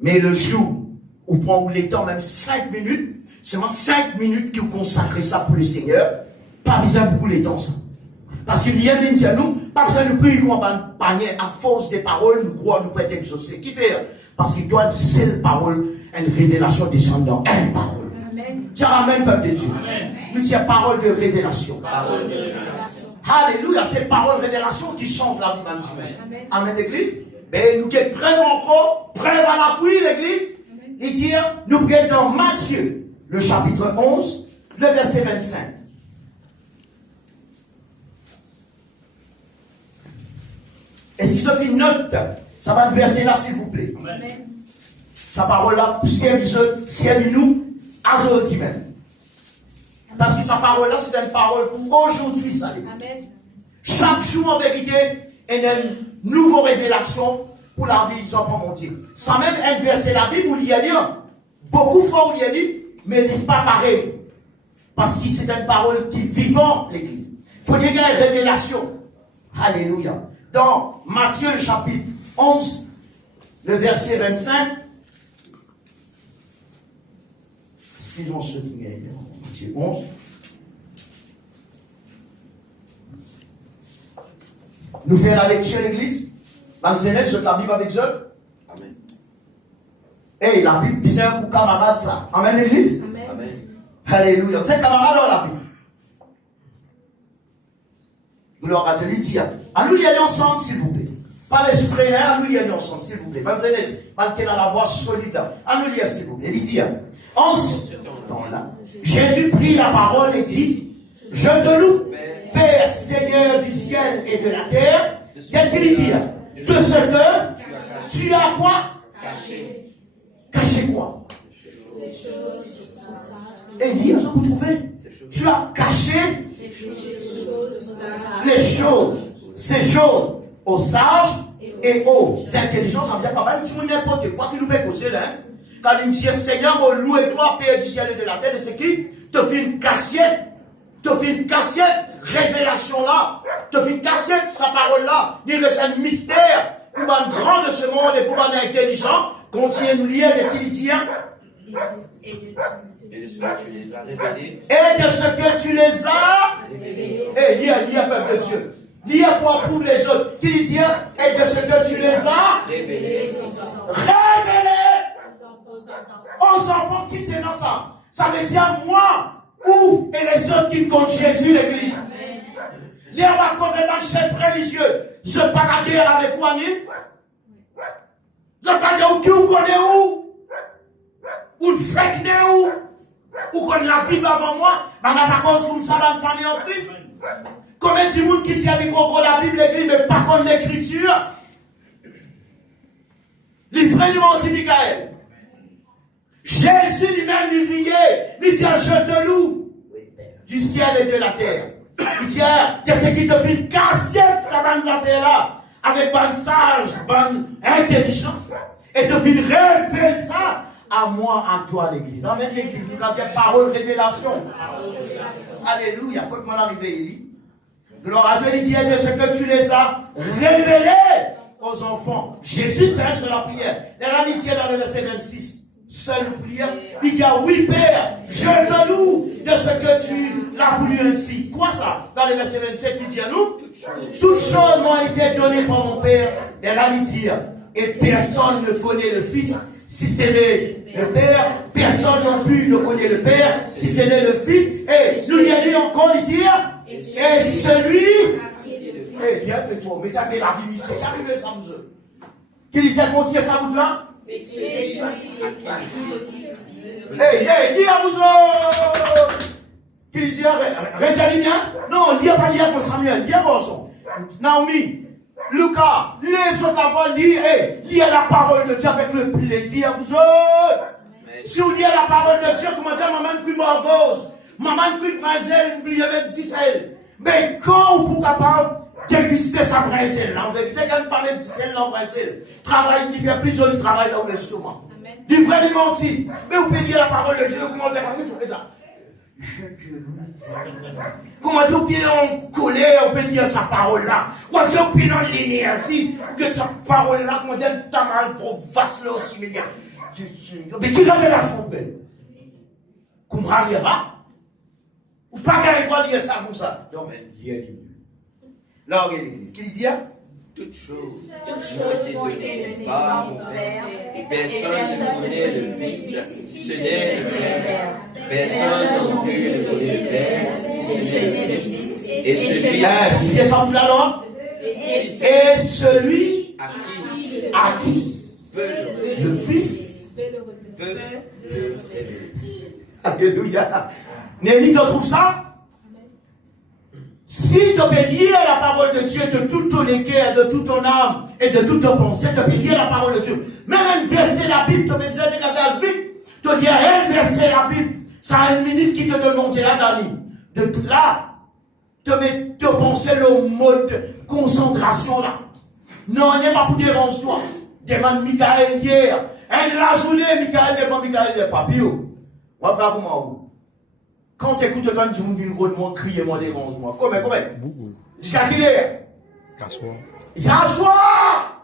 Mais le jour où prend les temps, même 5 minutes, seulement 5 minutes que vous consacrez ça pour le Seigneur, pas besoin de beaucoup les temps ça. Parce qu'il y a des gens, nous, pas besoin de prier comme un panier, à force des paroles, nous croyons, nous pouvons être exaucés. Qui fait? Parce qu'il doit être seule parole, une révélation descendant, une parole. Amen. Tu ramènes, peuple de Dieu. Amen. Nous disons parole de révélation. Parole de révélation. Alléluia, c'est parole de révélation qui change la vie d'un humain. Amen. Amen, l'église. Et nous sommes prêts encore, prêts à l'appui, l'église. Il dit, nous sommes dans Matthieu, le chapitre 11, le verset 25. Est-ce qu'ils ont fait une note? Ça va le verser là, s'il vous plaît. Amen. Sa parole-là, servis-nous à aujourd'hui même. Parce que sa parole-là, c'est une parole pour aujourd'hui, ça. Amen. Chaque jour, en vérité, il y a une nouvelle révélation pour la vie des enfants montés. Sans même inverser la Bible, où il y a dit, beaucoup de fois où il y a dit, mais il n'est pas pareil. Parce que c'est une parole qui est vivante, l'Église. Il faut dire qu'il y a une révélation. Alléluia. Dans Matthieu, le chapitre 11, le verset 25, si j'en souviens, Matthieu 11, nous faisons la lecture à l'église. Manseigneur, je la Bible avec eux. Amen. Et la Bible, c'est un camarade ça. Amen, l'église. Amen. Amen. Alléluia. Vous êtes camarade dans la Bible. Gloire à Dieu. À nous y aller ensemble, s'il vous plaît. Pas l'esprit, à nous y aller ensemble, s'il vous plaît. Manseigneur, malgré dans la voix solide, à nous y aller, s'il vous plaît. Lydia. En ce temps-là, Jésus prit la parole et dit, je te loue, Père, Seigneur du ciel et de la terre, qu'est-ce qu'il dit? De ce que tu as quoi? Caché. Caché quoi? Élie, vous trouvez? Tu as caché les choses, ces choses aux sages et aux intelligents. Ça veut dire quand même, si vous n'importe quoi qui nous fait causer là, quand il dit Seigneur, mon loup et toi, Père du ciel et de la terre, c'est qui? Te fait une cassette. Te fait une cassette, révélation là. Te fait une cassette, sa parole là. Il reste un mystère. Pour un grand de ce monde et pour un intelligent, continue nous lire les Philippiens. Et de ce que tu les as révélés. Et de ce que tu les as révélés. Et lis, peuple de Dieu. Lis pour approuver les autres. Philippiens, et de ce que tu les as révélés. Révélés aux enfants qui c'est dans ça. Ça veut dire moi. Où est les autres qui comptent Jésus, l'église? Les rencontres chef religieux. Je ne pas la guerre avec vous, je ne pas dire qui vous connaissez où? Ou le fake où? Ou connaît la Bible avant moi? Mais on n'a pas cause comme ça dans la famille en Christ. Combien de gens qui savent qu'on la Bible, l'église, mais pas qu'on l'écriture? Les frères du menti Michael. Jésus lui-même lui riait, lui dit je te loue du ciel et de la terre. Il dit, qu'est-ce qui te fait une cassette, ça va nous affaire là, avec bonne sage, bonne intelligent, et te fait révéler ça à moi, à toi, l'église. Amen, l'église, nous avons des paroles, révélation. Alléluia, quand moi l'arrivée, Élie. Gloire à Dieu, il dit, ce que tu les as révélés aux enfants. Jésus, c'est sur la prière. Et il dit dans le verset 26. Seule prière, il dit oui Père, je te loue de ce que tu l'as voulu ainsi. Quoi ça? Dans le verset 27, il dit à nous, toutes choses m'ont été données par mon Père. Et là il dit, et personne ne connaît le Fils si ce n'est le Père, personne non plus ne connaît le Père si ce n'est le Fils. Et nous y allons encore il dit, et celui, eh bien, il faut mettre la vie mission, qui arrive sans vous. Qui dit ça, qu'on tire ça bout là? Hey, dis à vous autres! Qui dit, réservez bien? Non, il n'y a pas de comme Samuel, il y a Bosson. Naomi, Lucas, les autres avant, lisez la parole de Dieu avec le plaisir, vous autres. Si vous lisez la parole de Dieu, comment dire, maman, puis morgose, maman, puis brazel, oubliez avec 10 ailes. Mais quand vous êtes capable, déguster sa braiselle. En vérité, quand on parle de sel dans la braiselle, travail, il fait plus de travail dans l'estomac. Du vrai, du menti. Mais vous pouvez dire la parole de Dieu, comment dire, vous faites ça. Comment dire, vous pouvez en coller, on peut dire sa parole là. Ou dire, vous pouvez en ligner ainsi, que sa parole là, comment dire, t'as mal pour vaste là aussi, mais mais tu l'avais la fourbe. Comment ralliera? Ou pas qu'à dire ça comme ça. Non, mais il y a des là, regardez l'église. Qu'il dit, toutes choses m'ont été données par mon Père, et personne ne connaît le Fils si ce n'est le Père. Personne non plus ne connaît le Père si ce n'est le Fils. Et celui si qui est sans là, non? Et celui à qui le Fils peut le faire. Alléluia. Nelly, tu trouves ça? Si tu peux lire la parole de Dieu de tout ton cœur, de toute ton âme et de toute ton pensée, tu peux lire la parole de Dieu. Même un verset la Bible, tu peux dire de ça vite. Tu dis un verset la Bible, ça a une minute qui te demande là, Dani. De là, tu penses le mode de concentration là. Non, il n'est pas pour déranger toi. Demande Michael hier. Elle la journée, Michael demande Michael hier, papio. On va pas comment. Quand tu écoutes quand tu me dis une gros monde, criez-moi, dérange-moi. Comment? Jusqu'à qui est? Assoir. C'est assoir!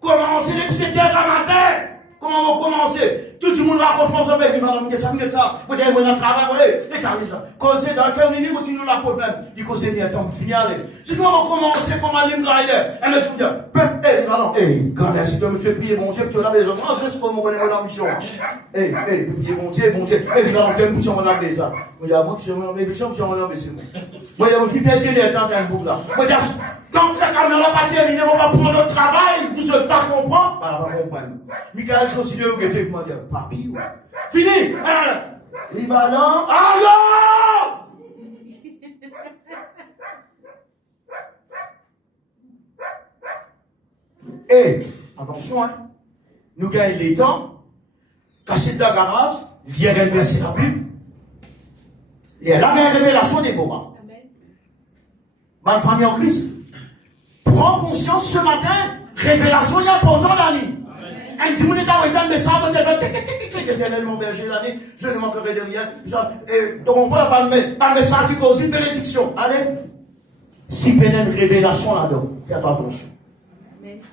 Commencez les psychiatres à matin! Comment vous commencez? Tout le monde raconte mon sommeil, il va dans ça. Vous avez mon travail, et t'arrives là. Causez dans 15 minutes, vous tu la problème. Il cause bien le temps, final. Si comment vous commencez, comment l'imgrailler? Elle me dit, quand merci de me faire prier, mon Dieu, puis tu as la maison. Moi, je sais pas, mon connaît mon ambition. Priez, mon Dieu, il va rentrer un bout sur mon âme, ça. Moi, il y a un bout sur mon âme, sur mon âme, c'est bon. Moi, il y a un plaisir d'être un bout là. Moi, tant que ça caméra pas terminé, on va prendre notre travail, vous ne pas comprendre. Ah, on va comprendre. Michael, je continue à guetter, comment dire, papi, ouais. Fini! Il va dans. Allô! Attention, hein. Nous gagnons les temps, cacher dans le garage, il y a verset la Bible. Il y a la révélation des Boras. Ma famille en Christ. Prends conscience ce matin, révélation, il y a important l'année. Un petit monde est arrêté un message, l'éternel mon berger l'année, je ne manquerai de rien. Donc on voit pas le message qui cause une bénédiction. Allez. Si il y a une révélation là-dedans, fais attention.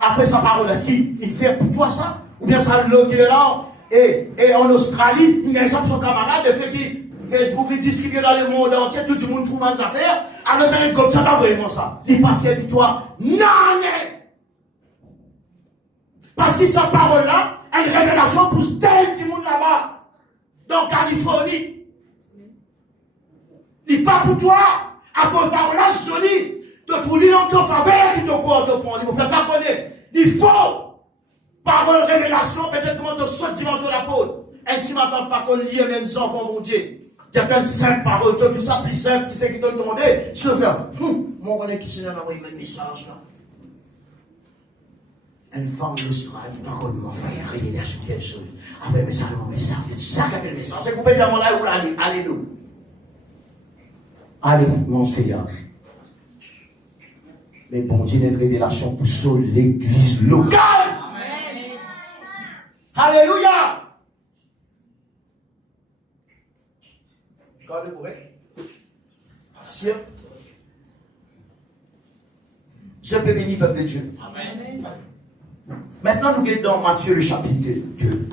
Après sa parole, est-ce qu'il fait pour toi ça? Ou bien ça l'autre là, et en Australie, il y a un son camarade, de fait qui Facebook, il distribue dans le monde entier, tout le monde trouve des affaires, alors t'as comme ça, t'as vraiment ça. Il passe à toi, non! Parce que sa parole là, une révélation pour tel petit monde là-bas, dans Californie. Il n'est pas pour toi. À cause de la relation, de tout l'île en ton faveur qui te croit en ton point. Il faut faire ta connaître. Il faut, parole révélation, peut-être comment te saute dimanche la peau. Intimement, pas qu'on lit même les enfants, mon Dieu. Il y a plein de simples paroles, tout ça plus simple, qui c'est qui te demande, tu veux faire, mon connaît qui s'est envoyé un message là. Une femme de sera, par contre, mon frère, révélation, quelque chose. Avec mes salons, mes salons, ça quel message, c'est coupé dans mon là, où allez, allez nous. Allez, mon Seigneur. Mais bon Dieu, une révélation pour sauver l'église locale. Amen. Alléluia. Regardez pour elle. Dieu peut bénir le peuple de Dieu. Amen. Maintenant, nous sommes dans Matthieu, le chapitre 2.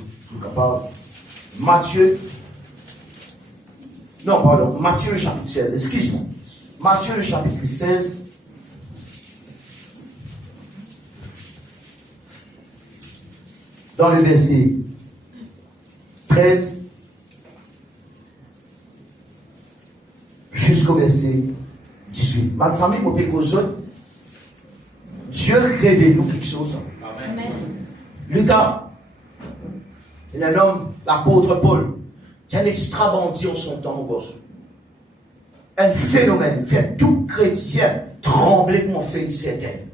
Matthieu. Non, pardon. Matthieu, le chapitre 16. Excuse-moi. Matthieu, le chapitre 16. Dans le verset 13 jusqu'au verset 18. Ma famille, mon père, Dieu révèle nous quelque chose. Amen. Lucas, il y a un homme, l'apôtre Paul, qui a un extra bandit en son temps, mon gosse. Un phénomène fait tout chrétien trembler comme on fait certaine.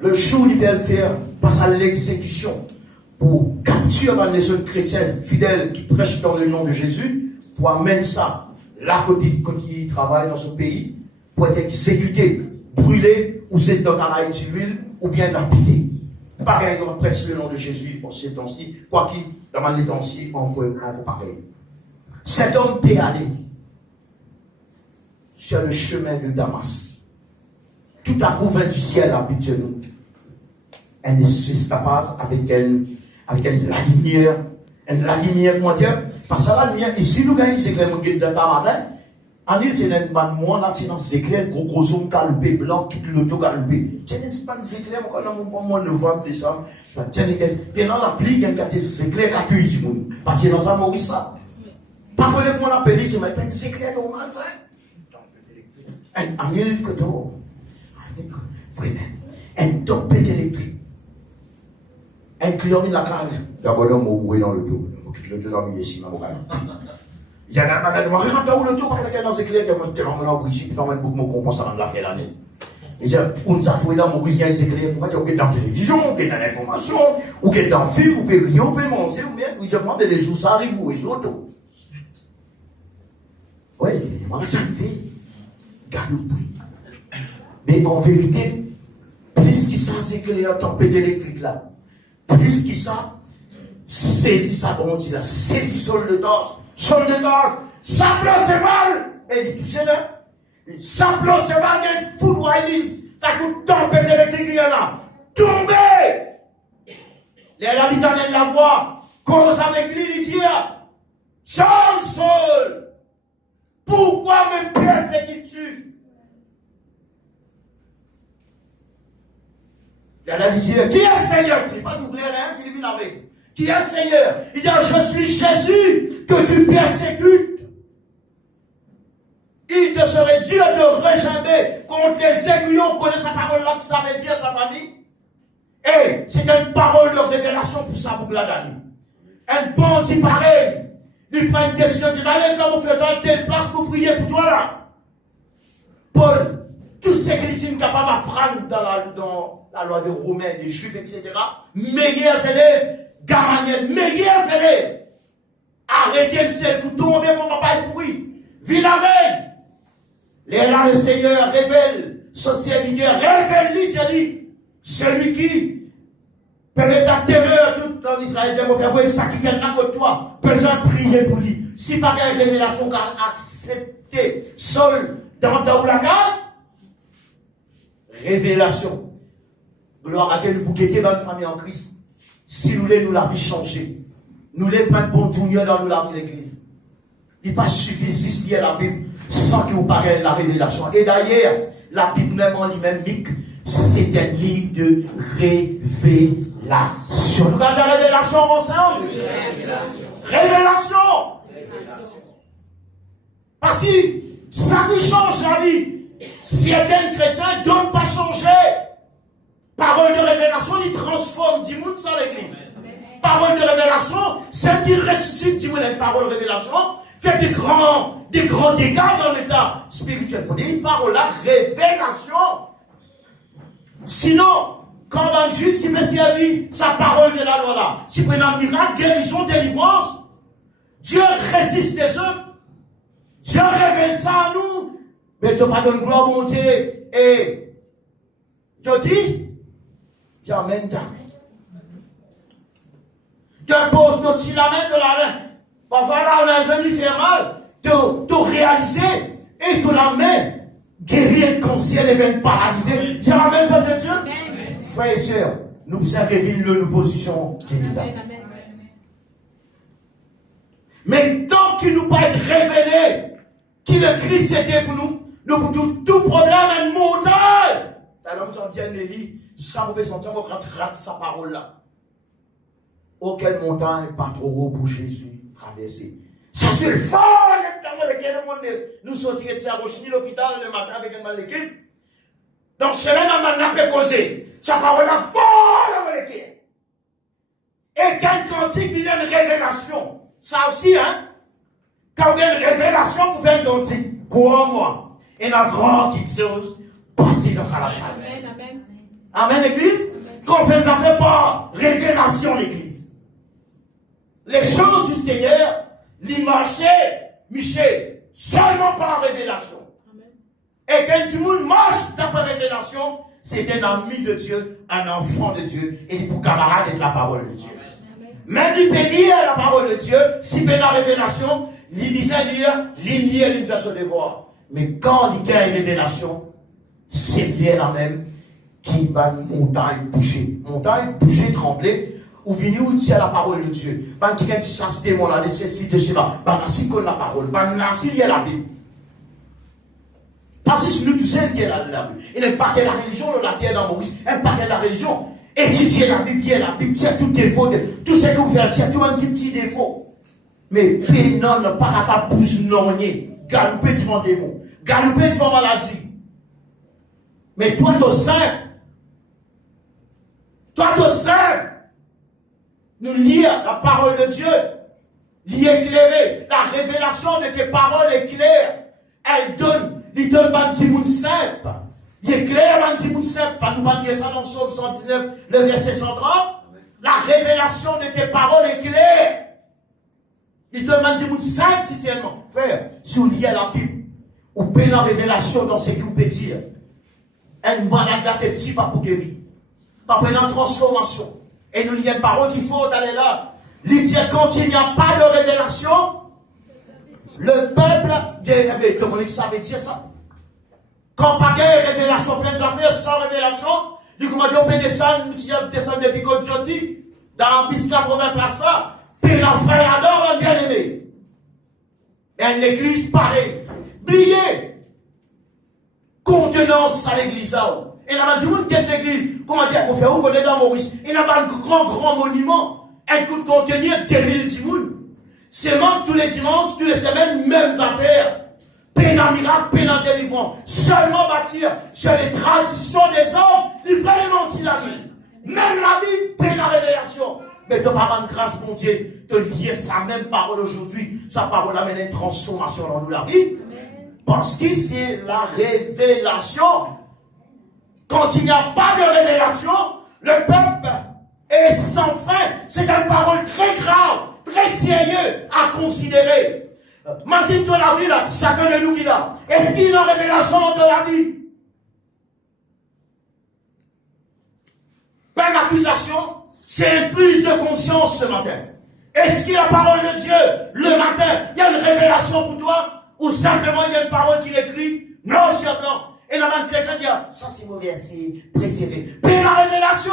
Le jour où il peut le faire, passe à l'exécution pour capturer les autres chrétiens fidèles qui prêchent dans le nom de Jésus, pour amener ça là quand il travaille dans son pays, pour être exécuté, brûlé, ou c'est dans la d'huile, ou bien lapidé. Pareil, on presse le nom de Jésus pour ces temps-ci, quoi qu'il, dans les temps-ci, on peut pareil. Cet homme peut aller sur le chemin de Damas. Tout à coup, vint du ciel habituellement. Un esprit capable avec la lumière, comment dire, parce que la lumière, ici, nous gagnons, c'est que nous gagnons dans ta main, en il tient un ban, moi, là, c'est dans ces éclairs, gros homme calupé, blanc, qui l'auto calupé. Tiens, c'est pas des éclairs, moi, novembre, décembre, tiens, dans la pluie, il y a des éclairs qui accueillent du monde. Parce que dans ça, Maurice, ça. Pas que comment on appelle, c'est pas des éclairs normaux, ça. En il, que vraiment, un tempête électrique. Un client de la cave. D'abord, on m'a oué dans le dos. Le dos dans le ici, ma boucane. Il y a un management. Regarde où le dos, par lequel dans ces clés, il y a un management ici, puis t'emmènes beaucoup de compensation dans la fin de l'année. Il y a on s'est trouvé dans mon brisé, ces clés. On va dire, on est dans la télévision, on est dans l'information, on est dans le film, on peut rien, on peut manger, ou bien, on dit, moi, les jours, ça arrive, ou les autres. Oui, moi, ça arrive. Garde le prix. Mais en vérité, plus qu'il ça, c'est que les tempêtes électriques là. Plus qu'il ça, saisis ça, comme on dit là, saisis sol de torse, ça place c'est mal. Et dit, tu sais là, ça place c'est mal, il y a une foudre à l'église, ça coûte tempête électrique, il y en a. Tombez! L'Éternel la voix, commence avec lui, il dit là, Saul, pourquoi me persécutes-tu? Il a dit, qui est Seigneur? Il n'est pas doublé, Philippe l'avait. Qui est Seigneur? Il dit, je suis Jésus que tu persécutes. Il te serait dur de rejeter contre les aiguillons. Connaît sa parole là, que ça veut dire à sa famille. Et c'est une parole de révélation pour sa boucle d'année. Un bandit pareil. Il prend une question, il dit, allez, viens, mon frère, dans telle place pour prier pour toi là. Paul, tout ce qu'il est capable d'apprendre dans la loi des Romains, des Juifs, etc. Meilleurs élèves, Gamaliel, meilleurs élèves. Arrêtez le ciel, tout tomber, on ne va pas être pourri. Ville la veille. Là, le Seigneur révèle son serviteur, révèle-lui, dit, celui qui peut mettre la terreur tout en Israël, dit, mon père, voyez ça qui est là contre toi, besoin de prier pour lui. Si pas qu'une révélation qu'a accepté seul dans la case, révélation. Gloire à Dieu, nous guetter dans notre famille en Christ. Si nous voulons nous la vie changer, nous voulons pas de bon tournure dans nous la vie de l'église. Il n'est pas suffisant de lire la Bible sans que vous parlez la révélation. Et d'ailleurs, la Bible même en lui-même, c'est un livre de révélation. Nous avons la révélation ensemble. Révélation. partie, ça qui change la vie. Certains chrétiens ne pas changer. Parole de révélation, ils transforment du monde sans l'église. Parole de révélation, celle qui ressuscite du monde avec parole de révélation, fait des grands dégâts dans l'état spirituel. Il faut dire, parole la révélation. Sinon, quand on juge, tu peux servir sa parole de la loi là. Tu peux un miracle, guérison, délivrance. Dieu résiste des autres. Dieu révèle ça à nous. Mais tu n'as pas de gloire, mon Dieu. Et tu dis, tu amènes ta. Tu poses ton petit la main, tu la main. Parfois là, on a jamais fait mal. Tu réaliser et tu la main. Guérir comme si elle était paralysée. Tu amènes pas de Dieu. Frères et sœurs, nous vous révélons nos positions. Mais tant qu'il nous pas être révélé, qui le Christ était pour nous, nous pour tout problème est une montagne. Alors nous sommes bien les ça vous peut sentir rate sa parole là. Aucune montagne pas trop haut pour Jésus traverser. Ça c'est le fort dans lequel nous sortirons de Sarochini l'hôpital le matin avec une l'équipe. Donc semaine on m'a pas posé. Sa parole là fort dans l'équipe. Et quand cantique il y a une révélation. Ça aussi, hein? Quand il y a une révélation pour faire un cantique, crois-moi, il y a une grande chose passée dans la salle. Amen, amen. Amen, l'église? Qu'on fait ça fait par révélation, l'église. Les choses du Seigneur, les marchaient, Michel, seulement par révélation. Amen. Et quand tout le monde marche d'après révélation, c'est un ami de Dieu, un enfant de Dieu, et pour camarade de la parole de Dieu. Même il peut lire la parole de Dieu, s'il peut la révélation, il lisait lire, il lit une version de voir. Mais quand il y a une révélation, c'est lié la même qui va une montagne bouger. Montagne bouger, trembler, ou venir où tient la parole de Dieu. Quand quelqu'un dit ça, c'est démon là, c'est suite de cela. Si qu'on la parole, si il y a la Bible. Parce que nous tous seuls qui est la Bible. Il n'est pas que la religion, la terre dans Maurice, il n'est pas que la religion. Étudiez la Bible, c'est tout défaut, tout ce que vous faites, c'est tout un petit défaut. Mais non, ne pas capable bouger non, galouper devant démon, galouper devant maladie. Mais toi, tu es simple. Toi, tu es simple. Nous lire la parole de Dieu, l'y éclairer, la révélation de tes paroles est claire. Elle donne, il donne un petit monde simple. Il est clair, Manzimoun simple, pas nous pas dire ça dans Psaume 119, le verset 130. La révélation de tes paroles est claire. Il te demande Manzimoun simple, seulement. Frère, si vous lisez la Bible, vous payez la révélation dans ce que vous pouvez dire. Un malade la tête si pas pour guérir. Pas pour une transformation. Et nous lisons une parole qu'il faut aller là. Il dit quand il n'y a pas de révélation, le peuple, tu connais que ça veut dire ça? Quand pas de révélation, fait des affaires sans révélation, du coup, on peut descendre, nous descendre depuis Côte Jodi, dans bis 80 places là, puis la frère là-dedans, on bien aimé. Et une église pareille. Oubliez, contenance à l'église là. Et là, du monde qui est l'église, comment dire, pour faire ouvrir dans Maurice, il y a un grand monument, un coup de contenir 2000 timounes. C'est même tous les dimanches, toutes les semaines, mêmes affaires. Peine en miracle, peine en délivrance. Seulement bâtir sur les traditions des hommes, il fallait mentir la Bible. Même la Bible, peine la révélation. Mais tu pas rendre grâce, mon Dieu, de lier sa même parole aujourd'hui. Sa parole amène une transformation dans nous la vie. Parce que c'est la révélation. Quand il n'y a pas de révélation, le peuple est sans fin. C'est une parole très grave, très sérieuse à considérer. Imagine-toi la vie là, chacun de nous qui l'a. Est-ce qu'il y a une révélation dans la vie? Pas d'accusation, c'est une prise de conscience ce matin. Est-ce qu'il y a la parole de Dieu le matin? Il y a une révélation pour toi? Ou simplement il y a une parole qu'il écrit? Non, sur blanc. Et la main chrétien dit, ça c'est mon verset préféré. Puis la révélation,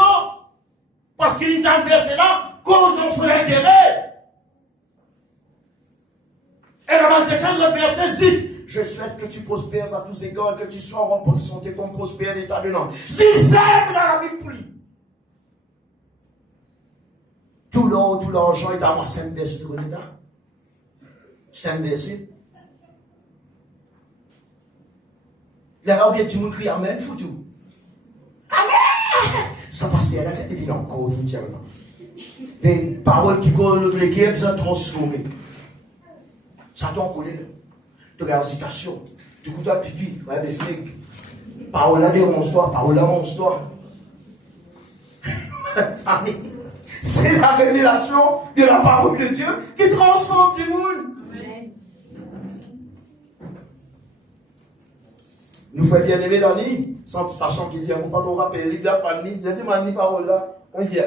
parce qu'il y a un verset là, cause dans son intérêt. Et la main chrétien, le verset 6. Je souhaite que tu prospères à tous égards, que tu sois en bonne santé, comme prospère l'état de l'homme. C'est simple dans la Bible pour lui. Tout l'argent est à moi, 5 versets, tu connais ça? 5 versets. Là, où tout le monde crie Amen, foutu. Amen! Ça passe à la tête, il vient encore, il tient pas. Des paroles qui collent l'autre équipe, sont transformées. Ça t'en connaît. Tu regardes la citation. Tu coups à pipi, ouais, des flics. Parole là, dérange-toi, parole là, mange-toi. C'est la révélation de la parole de Dieu qui transforme tout le monde. Nous faisons bien aimer dans l'île, sachant qu'il dit, on pas nous rappeler, il dit, pas ni, il dit, ni parole là. On dit,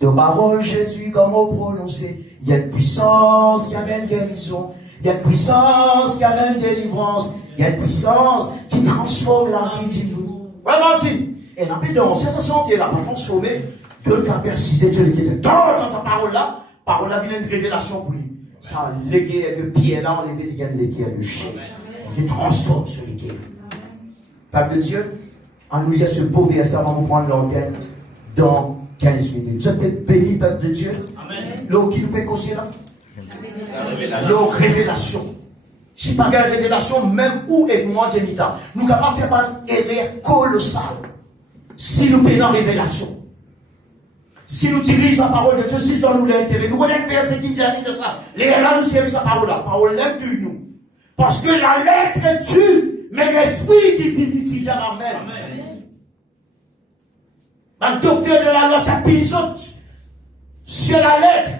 de parole Jésus, comme on prononcé, il y a une puissance qui amène guérison, il y a une puissance qui amène délivrance, il y a une puissance qui transforme la vie du monde. Vraiment dit. Et la paix dans sensation qui est là pour transformer, que le cas persisté, Dieu qui était dans sa parole là vient une révélation pour lui. Ça, légué de pied là, on les vient légué de chien. Qui transforme ce légué. Peuple de Dieu, en nous lire ce beau verset avant de prendre l'antenne dans 15 minutes. Vous êtes béni, peuple de Dieu. Amen. L'eau qui nous fait conseiller là. L'eau révélation. Si pas de révélation, même où est moi, Jenita, nous ne pouvons pas faire une erreur colossale. Si nous payons révélation. Si nous dirigeons la parole de Dieu, si dans nous l'intérêt, nous connaissons verset qui dit ça. Les là, nous servons sa parole là. Parole l'aime plus nous. Parce que la lettre tue, mais l'esprit qui vivifie, Dieu Amen. Un docteur de la loi t'appuie sur la lettre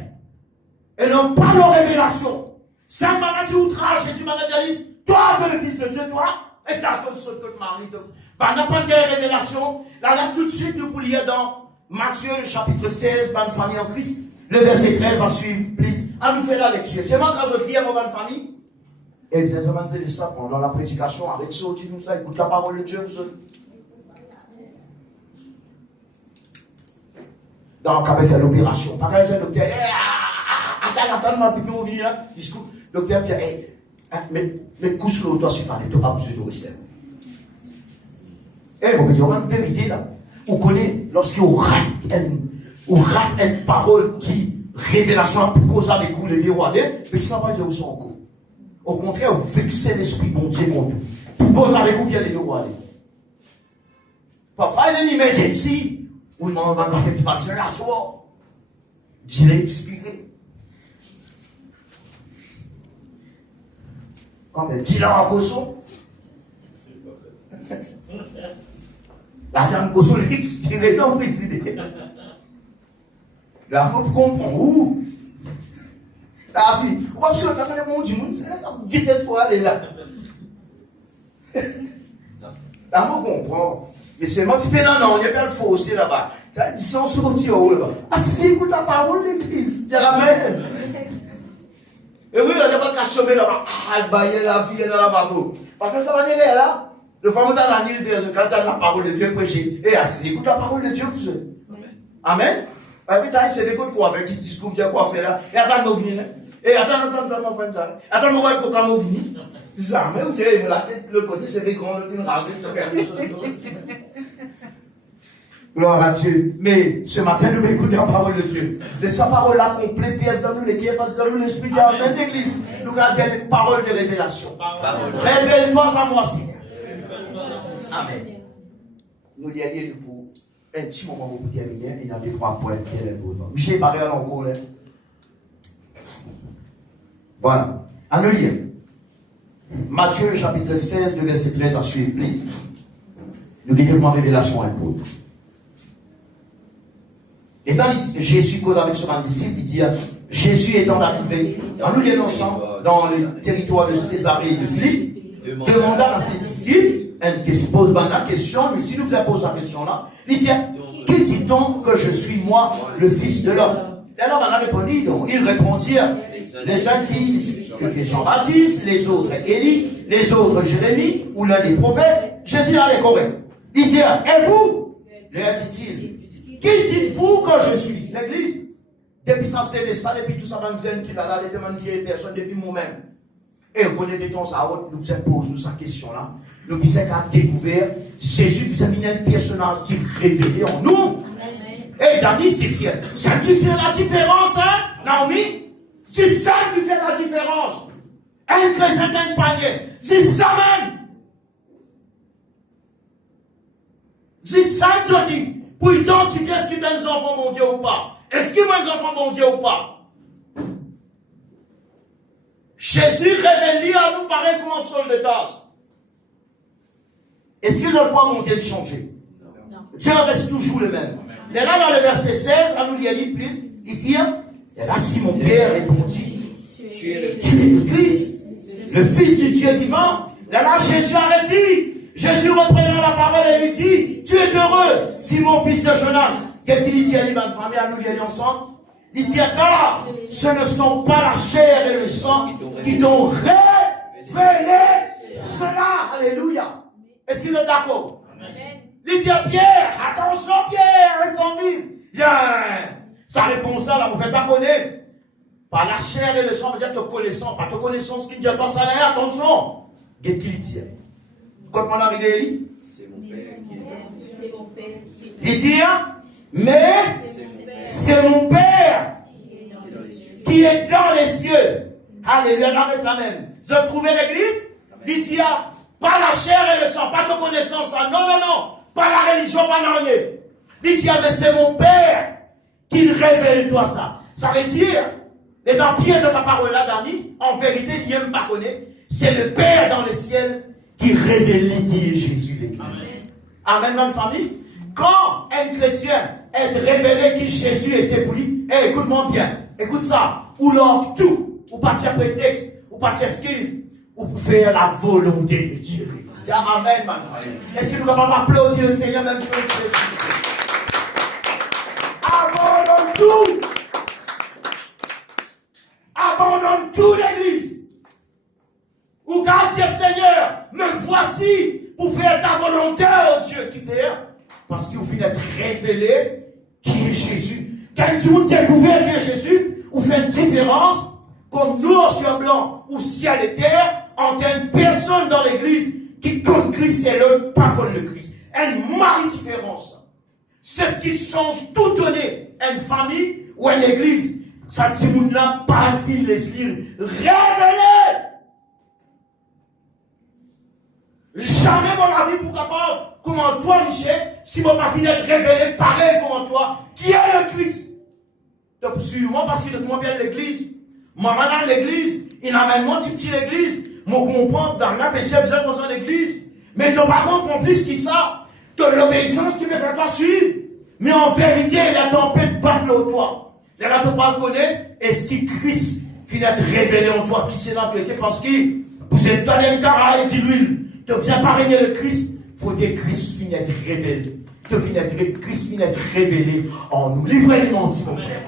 et non pas la révélation. C'est un maladie outrage, Jésus m'a dit, toi, tu es le fils de Dieu, toi, et t'as comme ça que Marie. On n'a pas de révélation. Là, tout de suite, nous pour lire dans Matthieu, le chapitre 16, bonne famille en Christ, le verset 13, en suivre, please. On nous fait la lecture. C'est moi quand je prie à mon bonne famille. Et bien, ça m'a dit ça pendant la prédication, avec ça, tu nous ça, écoute la parole de Dieu, vous savez. Dans le cas de faire l'opération, par exemple, le docteur, attends, ma petite vie, là, discours, le docteur dit, mais couche l'eau, toi, c'est pas, tu n'as pas besoin de rester. Eh, on peut dire, une vérité, là. On connaît, lorsqu'on rate une parole qui, révélation, pour cause avec vous, les déroidés, mais ça ne va pas dire où sont encore. Au contraire, vous vexez l'esprit, bon Dieu, mon Dieu. Pour cause avec vous, vient les déroidés. Parfois, il y a une emergency. Ou non, on va faire du match la soir. Dieu l'a expiré. Quand même, Dieu l'a en cochon. La dame cochon l'a expiré, non, président. Là, on comprend où. Là, si, on va sur le monde du monde, c'est la vitesse pour aller là. Là, on comprend. Mais c'est émancipé, non, il n'y a pas le faux aussi là-bas. Ils sont sortis au haut là-bas. Ah, si, écoute la parole de l'église. Il y a Amen. Et oui, il n'y a pas qu'à chômer là-bas. Ah, le bail, la vie, elle est là-bas. Parce que ça va aller là. Le fameux dans la nuit, quand tu as la parole de Dieu prêchée. Et assis, écoute la parole de Dieu, vous savez. Amen. Et puis, tu as essayé de quoi avec ce discours, tu as quoi faire là. Et attends, nous venir. Et attends, moi, prendre ça. Attends, moi, voir comment nous venir. Ça, même, tu sais, la tête, le côté, c'est grand, le rasé, tu regardes gloire à Dieu. Mais ce matin, nous écoutons la parole de Dieu. De sa parole là complète, pièce dans nous, les qui est passé dans nous, l'esprit qui amène l'église. Nous gardons les paroles de révélation. Révèle-toi à moi, Seigneur. Amen. Nous y allons pour un petit moment pour terminer. Il y a des trois points qui est important. Michel Barrel encore là. Voilà. À nous lire. Matthieu, chapitre 16, le verset 13 à suivre, please. Nous guidons révélation un peu. Étant Jésus cause avec son disciple, il dit, Jésus étant arrivé, nous lisons ensemble, dans le territoire de Césarée et de Philippe, demanda à ses disciples, il se pose la question, mais si nous posons la question là, il dit, qui dit-on que je suis moi, le Fils de l'homme? Et là, on a répondu, ils répondirent, les uns disent que tu es Jean-Baptiste, les autres Élie, les autres Jérémie, ou l'un des prophètes. Jésus a les correct. Il dit, et vous? Leur dit-il, qui dites-vous que je suis? L'église. Depuis ça, c'est les salles, depuis tout ça, dans le zen qu'il a là, les demandes des personnes, depuis moi-même. Et on connaît des temps, ça, nous posons nous cette question-là. Nous disons qu'à découvert, Jésus vous a mis un personnage qui est révélé en nous. Et Dani, c'est ça qui fait la différence, hein, Naomi? C'est ça qui fait la différence. Un chrétien d'un panier. C'est ça même. Si ça je dis, pour identifier est-ce qu'il est un enfant bon Dieu ou pas. Est-ce qu'il est un enfant bon Dieu ou pas? Jésus révèle à nous pareil comme un sol de tasse. Est-ce qu'ils ont pas monter de changer? Non. Dieu reste toujours le même. Et là, dans le verset 16, à nous lire plus, il dit, et là, si mon Père répondit, tu es le Christ, le Fils du Dieu vivant. Là, Jésus a dit, Jésus reprenant la parole et lui dit, tu es heureux, Simon, fils de Jonas. Qu'est-ce qu'il dit à l'imam famille, à nous lire ensemble? Il dit, car ce ne sont pas la chair et le sang qui t'ont révélé cela. Alléluia. Est-ce qu'il est d'accord? Il dit à Pierre, attention Pierre, restez sa réponse là, vous faites pas connaître. Par la chair et le sang, veut dire te connaissant, pas te connaissant, ce qui dit attends ça là, attention. Qu'est-ce qu'il dit? Quand on arrive à lui, c'est mon père qui est. Il dit, mais c'est mon père qui est dans les cieux. Alléluia, arrête la même. Je trouvais l'église, il dit, pas la chair et le sang, pas de connaissance, non, non, non, pas la religion, pas non, rien. Il dit, mais c'est mon père qui révèle toi ça. Ça veut dire, les gens piègent de sa parole là, Dani, en vérité, il n'aime pas connaître. C'est le Père dans le ciel qui révèle qui est Jésus l'église. Amen, dans la famille. Quand un chrétien est révélé qui Jésus était pour lui, écoute-moi bien, écoute ça, ou l'or tout, ou partir prétexte, ou partir excuse, ou pour faire la volonté de Dieu. Amen, ma famille. Est-ce que nous pouvons applaudir le Seigneur même sur Jésus? Abandonne tout. Abandonne tout l'église. Ou quand Dieu Seigneur, me voici pour faire ta volonté, oh Dieu, qui fait. Parce qu'il finit d'être révélé qui est Jésus. Quand tout le monde découvert qui est Jésus, on fait une différence, comme noir sur blanc, ou ciel et terre, entre une personne dans l'église qui connaît Christ et l'autre pas connaît le Christ. Une marque différence. C'est ce qui change tout donné. Une famille ou une église. Ça dit, nous n'a pas le fil les lire. Révélé! Jamais mon avis pour capable, comment toi, Michel, si mon avis n'est révélé pareil comme toi, qui est le Christ? Donc, suivez-moi parce qu'il est moi bien l'église. Moi, dans l'église, il amène moi petit l'église. Moi, comprends, dans la petite besoin dans l'église. Mais ton parent comprend plus qui ça. De l'obéissance qui me fait toi suivre. Mais en vérité, la tempête bat le toi. Là, tu parles connaître, est-ce que Christ finit d'être révélé en toi, qui c'est là tu étais, parce que vous êtes dans le carré et l'huile. Tu viens pas régner le Christ, il faut que Christ finisse d'être révélé. Christ finit d'être révélé en nous. Livrez-les, mon frère.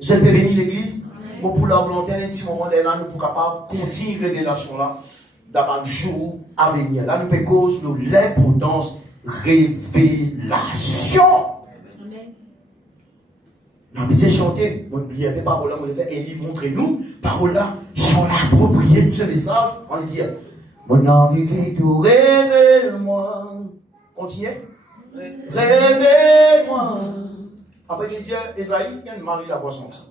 Je te bénis l'église. Bon, pour la volonté, un petit moment, là, nous sommes capables de continuer la révélation là, dans le jour à venir. Là, nous pouvons cause de l'importance révélation. Non, mais j'ai chanté, il y avait parole là, on le fait, et il montrez-nous, parole là, j'en ai approprié ce message, on le dit, mon envie qui tout révèle-moi. Continuez. Révèle-moi. Après, il dit, Esaïe, il y a une Marie la voix sans ça.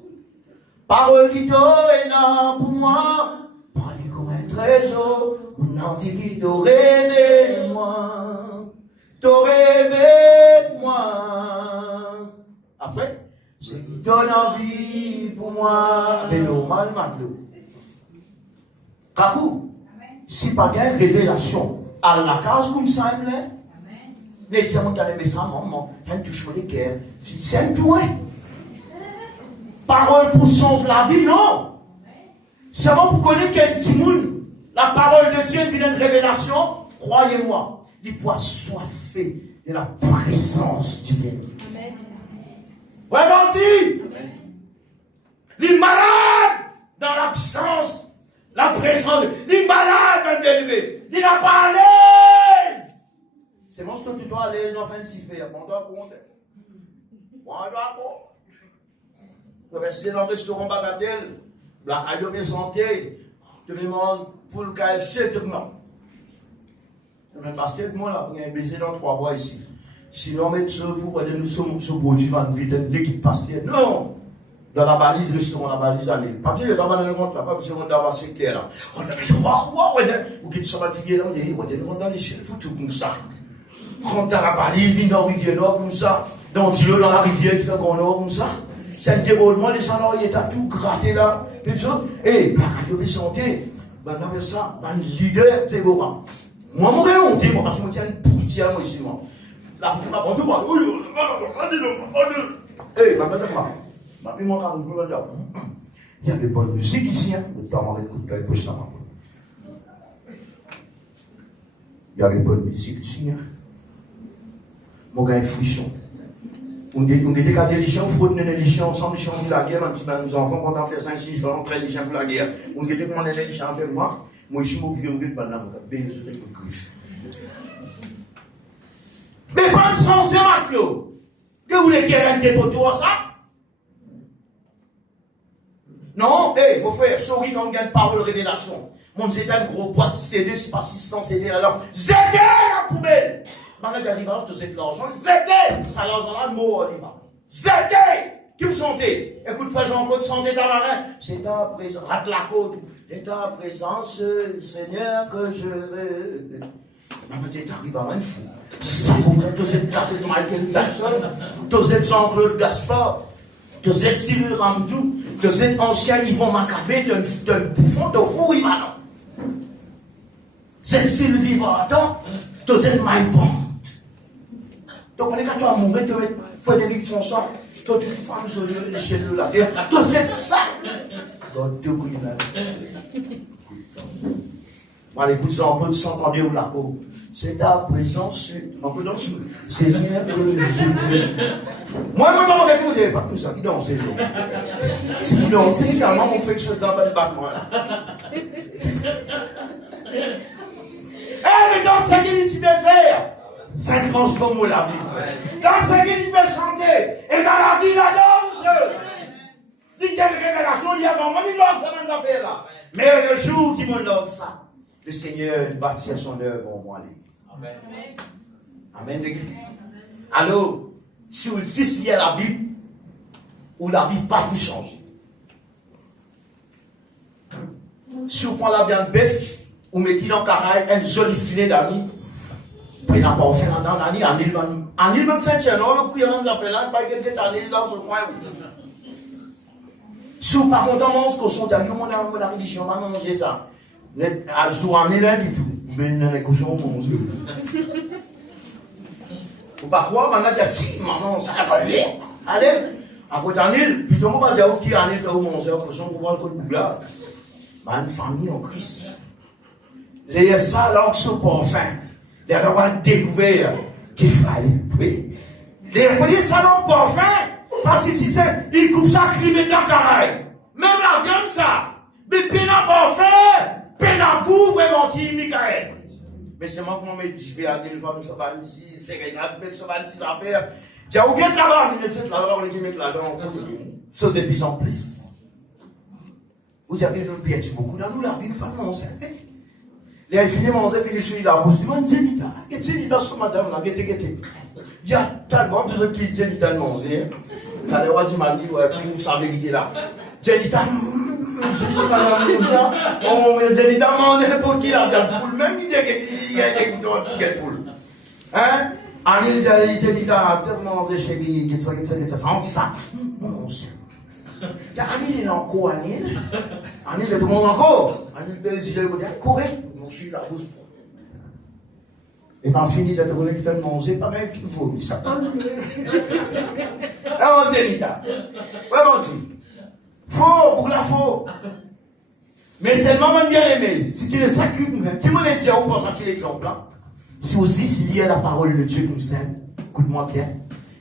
Parole qui t'orène pour moi, prends-les comme un trésor, mon envie qui te révèle-moi. Te révèle-moi. Après, c'est qui donne envie pour moi. Mais normal, Matelot. Kakou, si pas de révélation, à la case comme ça, les diamants qui allaient ça, maman, il y a une touche pour les cœurs. C'est un tout, hein. Parole pour changer la vie, non. Seulement pour connaître quel petit monde, la parole de Dieu vient de révélation, croyez-moi, il pourra soifer de la présence divine. Vraiment dit, les malades dans l'absence, la présence, les malades dans le délivré, il n'a pas à l'aise. C'est mon que tu dois aller dans le siffler, on doit compter. On doit compter. Je vais rester dans le restaurant Bagatelle, la radio bien santé, tu me manges pour le KFC, tout le monde. Parce que moi, là, on a un baiser dans 3 mois ici. Sinon, mais nous sommes ce produit, vite, l'équipe pasteur. Non! Dans la balise, restaurant, la balise, allez. Papier, il y a dans le compte là, pas besoin d'avoir secteur là. On a dit, waouh, vous dites, ça va te dire, on dit, on dans l'échelle, faut tout comme ça. Quand dans la balise, vient dans la rivière nord comme ça. Dans Dieu, dans la rivière, il fait qu'on nord comme ça. C'est un déroulement, les salariés, il a tout gratté là. Et puis ça, et, la radio de santé, ben, on avait ça, ben, leader, c'est beau. Moi, mon gars, on dit, moi, parce que moi, tiens une pourritière, moi, ici, moi. La vie m'a vendu, moi, oui, eh, ben, maintenant, il y a de bonnes musiques ici, hein. Il y a de bonnes musiques ici, hein. Mon gars est frisson. On était qu'à des lichons, on faut tenir les lichons ensemble, les lichons pour la guerre, nos enfants, quand on fait 5-6 ans, on traite les lichons pour la guerre. On était comment les lichons avec moi. Moi, je suis mauvais, on dit, madame, on a besoin de griffe. Mais pas de sens, c'est Maclo. Que vous voulez qu'il y ait un dépôt pour ça? Non, hé, mon frère, sorry quand on gagne parole révélation. Mon c'est une grosse boîte CD, c'est pas 600 CD, alors, c'était la poubelle! Maintenant, j'arrive à te l'argent, c'était! Ça l'argent là, le mot, on y va. C'était! Qui me sentait? Écoute, frère Jean-Claude, santé ta marin. C'est ta présence, rate la côte. C'est ta présence, Seigneur, que je veux. Maintenant, tu arrives à un fou. Ça, vous êtes cassé de Michael Jackson, vous êtes Jean-Claude Gaspard. Vous êtes Cyril Ramdou, vous êtes ancien Yvon Macabé, tu es un bouffon, tu es fou, il va non. Vous êtes Sylvie Vardan, vous êtes My Bond. Donc, on est quand tu as mourir, tu es Frédéric François, tu es une femme sur les cellules là. Vous êtes ça. Donc, tu es là. Allez, vous en pouvez s'entendre où la cour. C'est ta présence, on peut danser. Seigneur, je veux. Moi, vous n'avez pas tout ça qui danse. Si vous dansez, finalement, on fait que ce dans le battement là. Mais dans ce qu'il dit de faire, ça transforme la vie. Dans ce qu'il dit de chanter, et dans la vie, la danse. Une telle révélation, il y a vraiment une langue, ça m'a fait là. Mais le jour qui me donne ça, le Seigneur bâtit son œuvre en moi. Amen. Amen, l'église. Alors, si vous dites lié à la Bible, ou la Bible pas tout changer. Si vous prenez la viande bœuf, ou mettez dans le caraï un joli filet d'amis, puis n'a pas fait là-dedans, en île même Saint-Cher, non, le couillon nous a fait là, pas quelqu'un en île dans ce coin. Si vous par contre, on mange qu'au son d'avion, on a la religion, on va manger ça. À jour en île, du tout. Mais il y a des cochons, mon Dieu. Ou par quoi, on a dit, maman, ça va aller. Allez, à côté en île, puis tout le monde va dire, qui en île fait où manger, cochon, pour voir le code bougla. Une famille en Christ. Les salons sont pas fins. Les avoir découvert qu'il fallait. Oui. Les salons pas fins. Parce que si c'est, ils coupent ça, crime dans le caraï. Même la viande, ça. Mais pénal pas fait. Pénal goût, vraiment, Michael. Mais c'est moi qui me dit, à des femmes, ça va ici, c'est rien, ça va ici, affaire. J'ai oublié de là-bas, mais c'est là-bas, on les met là-dedans. Ces épices en plus. Vous avez nous piège beaucoup dans nous, la vie, pas de mon sein. Les filles manger, finissent sur la bouche, ils disent, Jenita, et Jenita, sur madame, la guette. Il y a tellement de gens qui Jenita manger. T'as des rois qui m'ont dit, ouais, pour sa vérité là. Jenita, je suis madame, on Jenita mange pour qui la viande poule, même il y a des boutons de poule. Hein? Anil, Jenita, tellement de chérie, ça, on dit ça. Mon Dieu. Anil est encore, Anil. Anil est tout le monde encore. Anil, si je le dis, courez. Je suis là. Et quand fini, j'ai trouvé que tu as mangé, pas même qu'il faut, mais ça. Ah, mon Dieu, Nita. Ouais, mon Dieu. Faux, pour la faux. Mais c'est le moment bien aimé. Si tu le sacrifies, qui me l'a dit, on pense à quel exemple là? Si aussi, s'il y a la parole de Dieu comme ça, écoute-moi bien.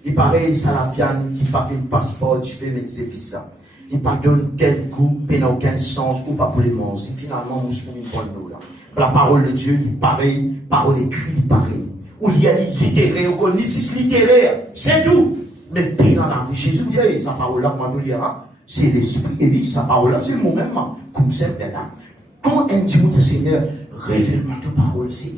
Il paraît, ça la viande, qui parle de passeport, tu fais l'exécution ça. Il ne donne quel goût, il n'a aucun sens, ou pas pour les manger. Finalement, nous sommes une bonne nous là. La parole de Dieu, il pareil, parole écrite, il pareil. Ou il y a des littéraires, ou qu'on dit si littéraire, c'est tout. Mais puis dans la vie, Jésus dit, sa parole là, moi, je c'est l'esprit, et puis sa parole là, c'est le mot même, comme c'est là. Quand un Dieu, Seigneur, révèle-moi ta parole, c'est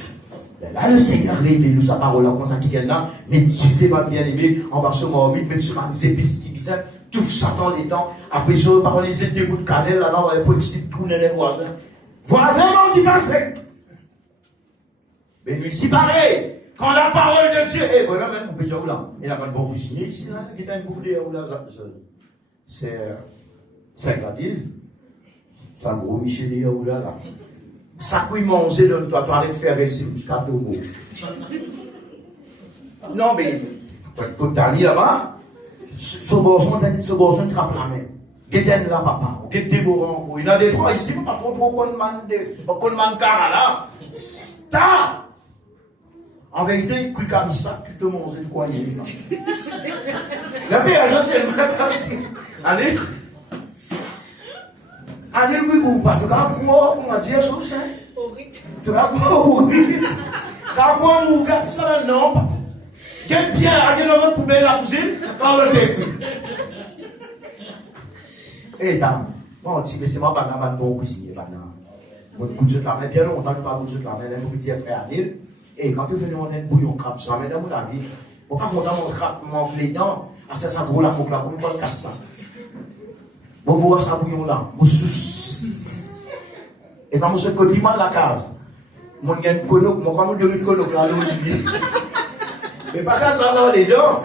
Là, le Seigneur révèle nous sa parole là, comme ça, qui est là, mais tu fais pas bien aimé, en bas sur mon mais tu m'as épices qui disent, tout ça dans les temps, après je parle les des bouts de cannelle là, dans les politiques, pour les voisins. Voisins, on dit pas sec. Mais lui, c'est pareil. Quand la parole de Dieu, et voilà, même, on peut dire, là, il n'a pas de bon cuisinier ici, là, qui t'a un bouclier, là, c'est la Bible. C'est un gros Michel, là. Ça couille manger, donne-toi, tu arrêtes de faire ici, jusqu'à Togo. Non, mais, quand t'as mis là-bas, ce garçon trappe la main. Qu'est-ce là, papa? Qu'est-ce que bon? Il y a des trois ici, pas trop qu'on demande cara là. Ta! En vérité, quand ça, tu te manges de quoi? La paix, je sais, allez. Allez, le bruit, pas. Tu vas quoi, on va dire, ça, tu vas quoi, oui. Quand on regarde ça, non. Quel bien, allez dans votre poubelle, la cousine, par le début. Eh, dame, bon, si laissez-moi pas un bon cuisinier, maintenant. Mon coup de la main, bien longtemps que pas coup de la main, un coup de frère Anil. Et quand tu venais, on a un bouillon crabe, ça, mais dans mon avis, on pas content mon crabe, mon les dents, à ça, ça gros la coque là, pour me casse ça. Bon, bois ça bouillon là, et quand je connais mal la case, mon gain de coloc, mon comme de coloc là, mais pas quand ça les dents,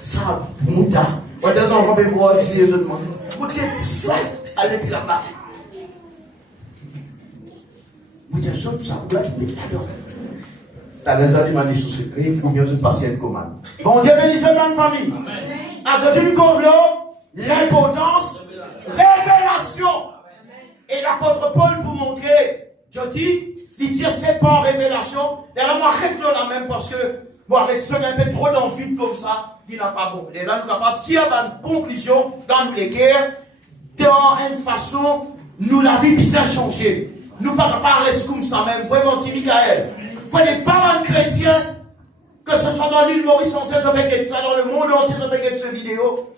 ça, mouta. On a des enfants, mais pour aussi les autres, vous dites ça, allez puis là-bas. Vous dites ça, vous doit être là-dedans. T'as les animaux sous secret, ou bien vous passez une commande. Bon Dieu bénisse notre famille. À ce une cause l'importance, révélation. Et l'apôtre Paul pour montrer, je dis, il dit c'est pas révélation. Et là, moi, arrête la même parce que, moi, avec ce un peu trop d'envie comme ça, il n'a pas bon. Et là, nous avons tiré une conclusion dans les guerres, dans une façon, nous, la vie qui s'est changée. Nous ne pouvons pas rester comme ça même. Vraiment, dit Michael. Vous n'êtes pas mal chrétiens, que ce soit dans l'île Maurice, on avec ça, dans le monde entier, avec cette vidéo.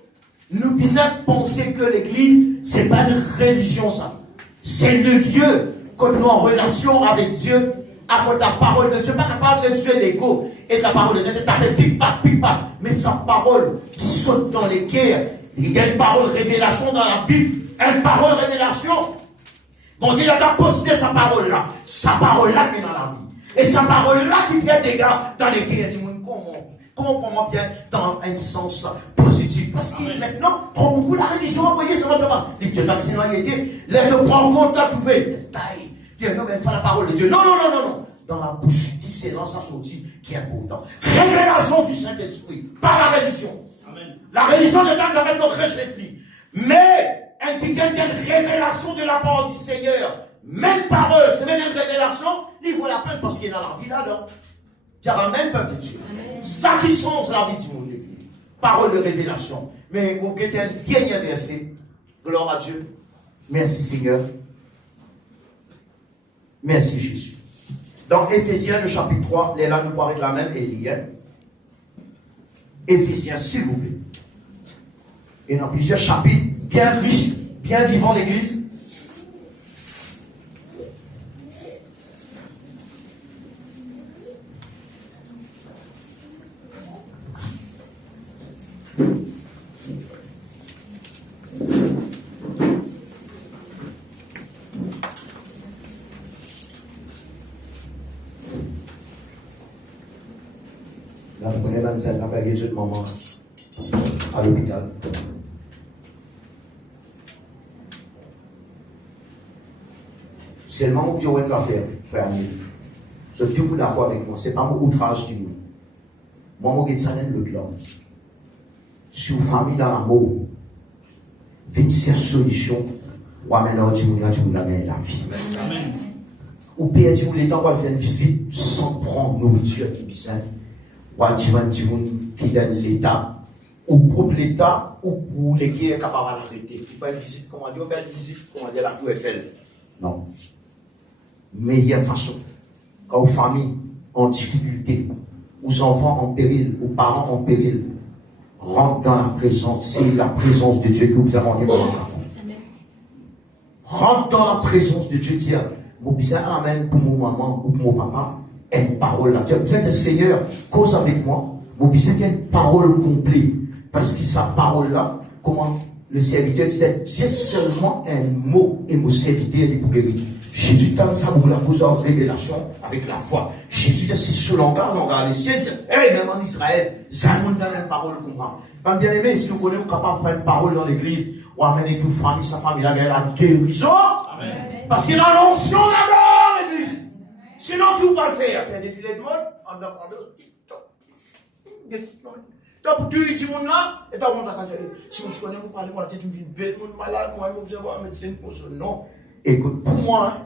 Nous puissions penser que l'église, ce n'est pas une religion, ça. C'est le lieu que nous en relation avec Dieu, à cause de la parole de Dieu. Pas capable de tuer l'ego et de la parole de Dieu, de taper pic-pac, mais sa parole qui saute dans les guerres. Il y a une parole révélation dans la Bible, une parole révélation. Bon Dieu a posté sa parole là qui est dans la vie. Et sa parole là qui fait des gars dans les guerres du monde. Comment bien dans un sens positif. Parce que maintenant, trop beaucoup la religion, vous voyez, ça va te voir. Les dieux d'accidentalité, les te prend contact, vous faites. Dieu, non, mais il faut la parole de Dieu. Non. Dans la bouche, discernance à sortie, qui est important. Révélation du Saint-Esprit, par la religion. Amen. La religion de temps avec le rejet. Mais, un qui a une révélation de la parole du Seigneur, même par eux, c'est même une révélation, il vaut la peine parce qu'il est dans la vie là-dedans. Qui ramène peuple de Dieu. Ça qui change la vie du monde. Parole de révélation. Mais vous avez un dernier verset. Gloire à Dieu. Merci Seigneur. Merci Jésus. Dans Éphésiens, le chapitre 3, les là nous parlent de la même Élie. Éphésiens, s'il vous plaît. Et dans plusieurs chapitres, bien riches, bien vivants l'église. Là, vous prenez 25 ans, payé de maman à l'hôpital. Seulement, vous pouvez faire, frère. Je suis tout d'accord avec moi. Ce n'est pas mon outrage du monde. Moi, je suis le blanc. Si vous famille dans l'amour, venez cette solution, ou amener du monde, la vie. Amen. Ou bien, si vous voulez, on va faire une visite sans prendre nourriture qui est bizarre. Ou à dire du monde qui donne l'État, ou pour l'État, ou pour les qui sont capables d'arrêter. Pas une visite, comment dire, pas une visite, comment dire, la Tour Eiffel. Non. Meilleure façon. Quand vos familles en difficulté, aux enfants en péril, aux parents en péril, rentre dans la présence, c'est la présence de Dieu que vous avez en rentre dans la présence de Dieu, dire, vous bien amen pour mon maman ou pour mon papa, une parole là. Vous êtes Seigneur, cause avec moi. Vous pensez qu'il y a une parole complète. Parce que sa parole là, comment le serviteur disait, c'est seulement un mot et mon serviteur est pour guérir. Jésus t'a ça pour la cause en révélation avec la foi. Jésus dit, c'est ce langage, on regarde les cieux, dit, même en Israël, ça a une parole pour moi. Quand bien aimé, si nous connaissons capable de prendre une parole dans l'église, ou amener toute famille, sa famille, la guérison. Amen. Parce qu'il y a l'onction là-dedans, l'église. Sinon, qui vous pas le faire? Faire des filets de mode, en dehors de donc, tu dis mon là, et tu as mon si vous connaissez, vous parlez, moi, tu es une belle, malade, moi, je vais voir un médecin pour ce nom. Écoute, pour moi,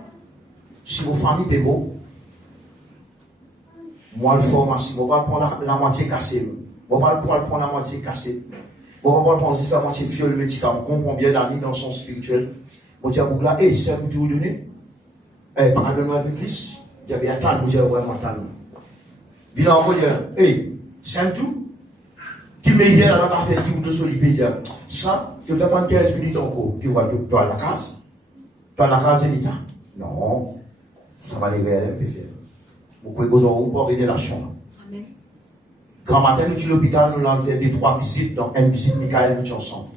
si vos familles sont beaux, moi, le pharmacie, je ne vais pas prendre la moitié cassée. Je ne vais pas prendre la moitié cassée. Je ne vais pas prendre la moitié fiole médicament. Je comprends bien d'amis dans le sens spirituel. Je dis à vous là, c'est un peu vous donner. Par exemple, un peu plus, il y avait attendre, je dis vraiment attendre. Il a envoyé, c'est un tout. Qui me dit, alors, on a fait un petit bout de solitude. Ça, tu dois attendre 15 minutes encore. Puis, tu vas à la case. Tu vas à la case, tu dis, non, ça va les faire. Vous pouvez vous en pas révélation. Amen. Grand matin, nous, à l'hôpital, nous allons faire des 3 visites, donc une visite, Michael, nous ensemble.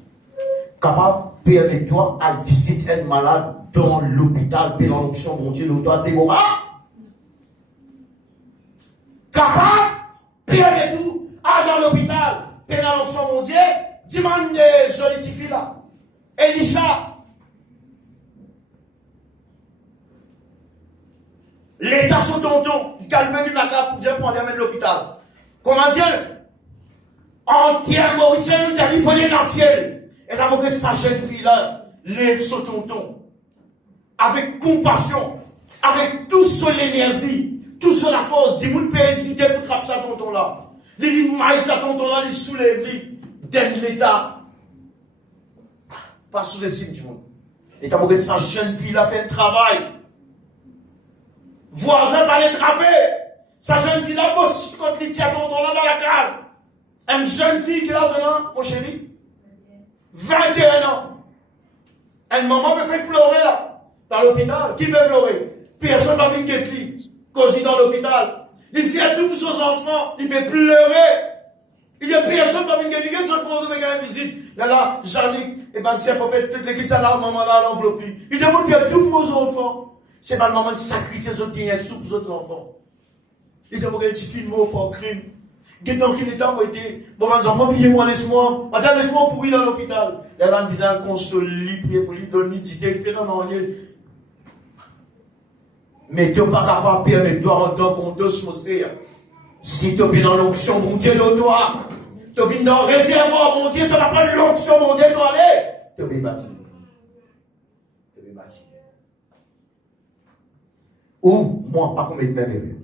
Capable, permets-toi à visiter un malade dans l'hôpital, puis l'onction, mon Dieu, nous doit démorar. Capable, permets-toi à dans l'hôpital. Pendant l'onction, mon Dieu, demande de solidifier là. Elisha. L'État sur tonton, calme une la cape pour dire pour aller à l'hôpital. Comment dire? Entière Mauricien nous dit il faut aller dans le ciel. Et ça que sa jeune fille là, lève sur tonton. Avec compassion, avec tout sur l'énergie, tout sur la force. Dis-moi, peut hésiter pour trapper ça tonton là. Les maïs à tonton là, les soulève, les donne l'État. Pas sous le signe du monde. Et quand vous sa jeune fille a fait un travail, voisin va les trapper. Sa jeune fille là, bosse contre les tia tonton là dans la cale. Une jeune fille qui a maintenant, mon chéri, 21 ans. Une maman me fait pleurer là, dans l'hôpital. Qui peut pleurer? Personne n'a vu une lui, cosy dans l'hôpital. Il fait tout pour ses enfants, il peut pleurer. Il y a personne qui va venir, personne qui va venir visite. Là, Jean-Luc, et ben, c'est à peu près toute l'équipe, ça là, maman là, l'enveloppe. Il dit, moi, je fais tout pour mes enfants. C'est pas le moment de sacrifier les autres gagnants sous pour les autres enfants. Il dit, moi, je suis filmé pour crime. Qu'est-ce qu'il est temps, moi, bon, mes enfants, oubliez-moi, laisse-moi. Attends, laisse-moi pourrir dans l'hôpital. Là, on disait, console, prier pour lui, donner une idée, non, mais tu n'es pas capable de permettre toi en tant qu'on dosse, mon Seigneur. Si tu es dans l'onction, mon Dieu, de toi, tu es dans le réservoir, mon Dieu, tu n'as pas l'onction, mon Dieu, tu aller. Tu es bâti. Tu es bâti. Ou, moi, pas combien de même.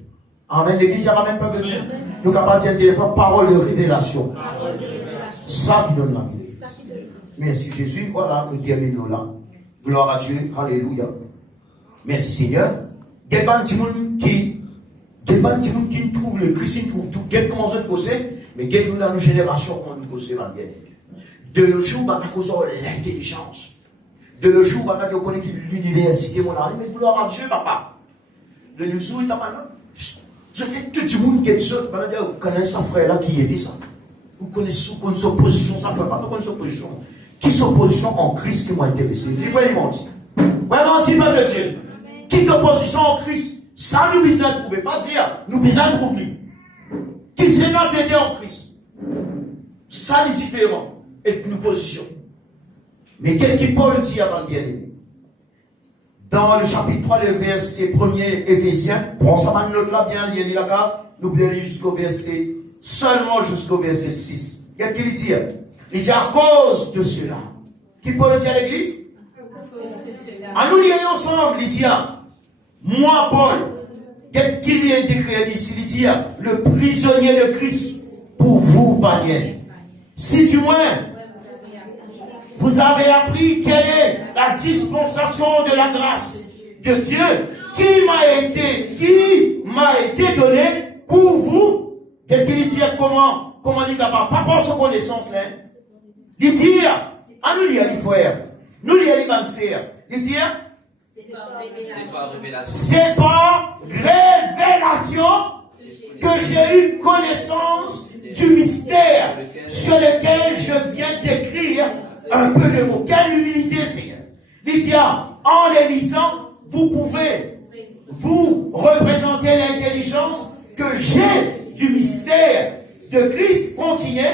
Amen. L'église, il n'y a même pas de Dieu. Nous sommes capables de dire parole de révélation. Ça qui donne la vie. Merci Jésus. Voilà, nous terminons là. Gloire à Dieu. Alléluia. Merci Seigneur. Il y a des gens qui trouvent le Christ, qui trouvent tout. Il y a comment se poser, mais il y a dans nos générations, on nous pose bien. De nos jours, on a causé l'intelligence. De nos jours, on a connu l'université, mon ami, mais gloire à Dieu, papa. De nos jours, il y a maintenant. Tout le monde qui est seul, vous connaissez sa frère là qui était ça. Vous connaissez son position, sa frère, pas de son position. Qui son position en Christ qui m'a intéressé. Il va y mentir. Vraiment, il va de Dieu. Qui est en position en Christ, ça nous besoin de trouver, pas dire, nous besoin de trouver. Qui c'est notre été en Christ. Ça est différent, et nous position. Mais quel qui Paul dit avant le bien-aimé? Dans le chapitre 3, le verset 1er, Éphésiens, prends ça ma note là, bien, il y a là, nous pouvons aller jusqu'au verset, seulement jusqu'au verset 6. Qu'est-ce qu'il dit? Il dit à cause de cela. Qui Paul dit à l'église? À nous lire ensemble, il dit, moi, Paul, qu'est-ce qu'il vient d'écrire ici? Il dit, le prisonnier de Christ pour vous, païens. Si du moins, vous avez appris quelle est la dispensation de la grâce de Dieu qui m'a été donnée pour vous. Qu'est-ce qu'il dit? Comment il capable? Pas pour son connaissance, là. Il dit, à nous lire les frères, nous lire les mansères. Il dit, C'est par révélation. C'est par révélation que j'ai eu connaissance du mystère sur lequel je viens d'écrire un peu de mots. Quelle humilité, Seigneur. Lydia, en les lisant, vous pouvez vous représenter l'intelligence que j'ai du mystère de Christ. Continuez.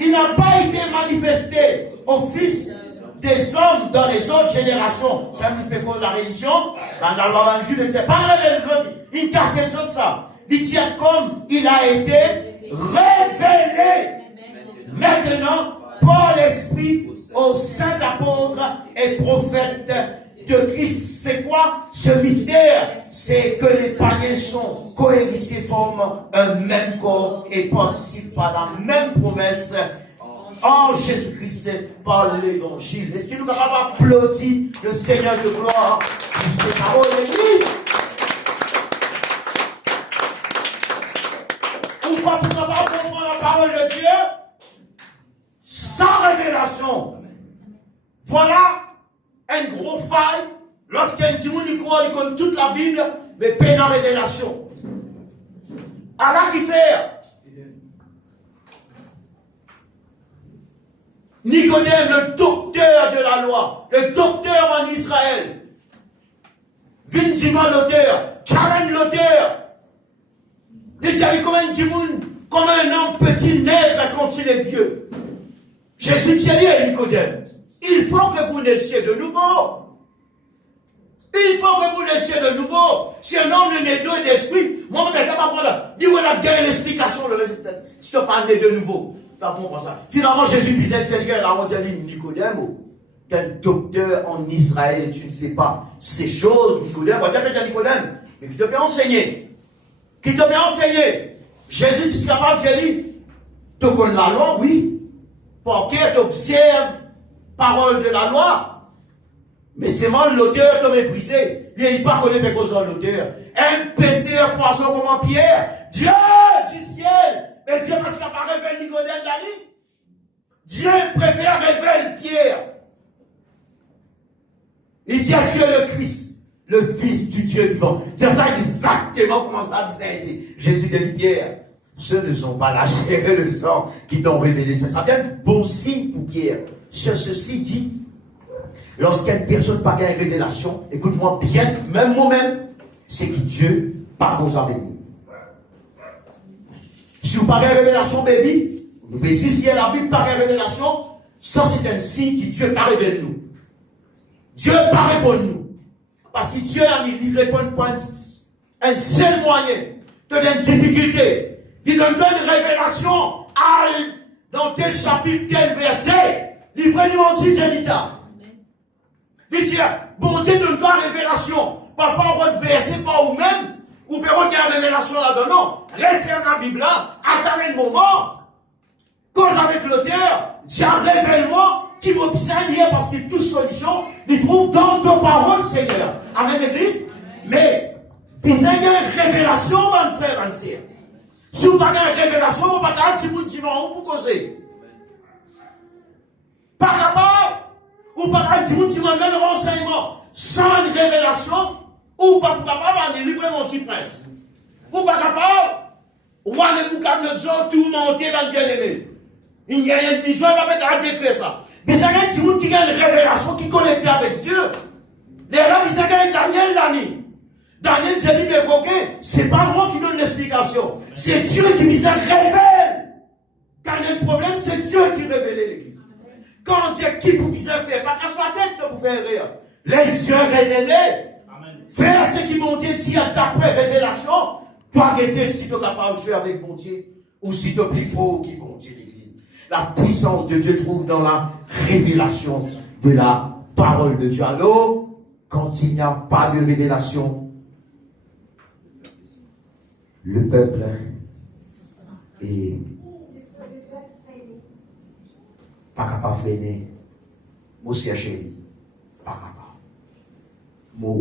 Il n'a pas été manifesté au Fils des hommes dans les autres générations. Ça nous fait quoi la religion? Dans la loi de Jules, c'est pas la il casse les autres ça. Il dit comme il a été révélé maintenant par l'Esprit aux saints apôtres et prophètes de Christ. C'est quoi ce mystère? C'est que les païens sont cohéritiers, forment un même corps et participent à la même promesse en Jésus-Christ par l'évangile. Est-ce que nous avons applaudi le Seigneur de gloire pour ces paroles d'église? Ou pas pour pas comprendre la parole de Dieu sans révélation? Voilà un gros faille lorsqu'un Timoun croit il connaît toute la Bible, mais pas la révélation. Allah qui fait? Nicodème, le docteur de la loi, le docteur en Israël, Vinjiman l'auteur, challenge l'auteur. Il dit comme un Timoun, comme un homme petit naître quand il est vieux. Jésus dit à Nicodème, il faut que vous naissiez de nouveau. Il faut que vous naissiez de nouveau. Si un homme est né d'eau et d'esprit, moi, je ne vais pas prendre. Dis-moi la dernière explication de si tu n'es pas né de nouveau. Pas bon pour ça. Finalement, Jésus disait, fait lire la mondiale Nicodème, qu'un docteur en Israël, tu ne sais pas ces choses, Nicodème, regarde déjà Nicodème, mais qui te peut enseigner. Qui te peut enseigner. Jésus, si tu es capable de dire, tu connais la loi, oui. Parce que tu observes parole de la loi. Mais c'est mal l'auteur te méprisé. Il n'est pas connu mais cause de l'auteur. Un pécheur poisson comme en pierre. Dieu du ciel. Mais Dieu parce qu'il n'a pas révélé Nicodème d'Ali. Dieu préfère révéler Pierre. Il dit à Dieu le Christ, le Fils du Dieu vivant. C'est ça exactement comment ça a été. Jésus dit Pierre. Ce ne sont pas la chair et le sang qui t'ont révélé. Ça vient de bon signe pour Pierre. Sur ceci dit, lorsqu'une personne parle une révélation, écoute-moi bien, même moi-même, c'est que Dieu parle avec nous. Si vous parlez de révélation, baby, vous pouvez si la Bible parle de révélation, ça c'est un signe que Dieu t'a révélé nous. Dieu parle pour nous. Parce que Dieu a livré pour un seul moyen de la difficulté. Il donne une révélation dans tel chapitre, tel verset. Livrez-nous en dit Janita. Il dit, bon Dieu donne toi révélation. Parfois on va verser pas ou même, ou peut regarder révélation là-dedans. Non, réfère la Bible là, attends un moment. Cause avec l'auteur, Dieu révèle-moi qui m'observe hier parce que toute solution, il trouve dans ta parole, Seigneur. Amen, l'église. Mais, puis il y a une révélation, mon frère, mon sœur. Si vous n'avez pas de révélation, vous n'avez pas de révélation pour causer. Par rapport, ou par exemple, si vous avez un renseignement sans une révélation, ou pas pour capable de livrer mon petit prince. Ou par rapport, ou à les boucans de gens, tout monter dans le bien-aimé. Il n'y a rien de vision, il va mettre à décrire ça. Mais c'est un petit monde qui a une révélation, qui connecte avec Dieu. D'ailleurs, il s'est gagné Daniel l'année. Daniel s'est dit, mais c'est pas moi qui donne l'explication. C'est Dieu qui nous révèle. Quand il y a un problème, c'est Dieu qui révèle l'église. Quand Dieu qui vous dit faire, pas qu'à sa tête pour faire rire. Les yeux révélés. Faire ce qui mon Dieu dit d'après révélation. Toi, guetter si tu es capable de jouer avec mon Dieu. Ou si tu es plus fort qui mon Dieu l'église. La puissance de Dieu trouve dans la révélation de la parole de Dieu. Alors, quand il n'y a pas de révélation, le peuple est pas capable de freiner. Moi, c'est chéri. Pas capable. Moi,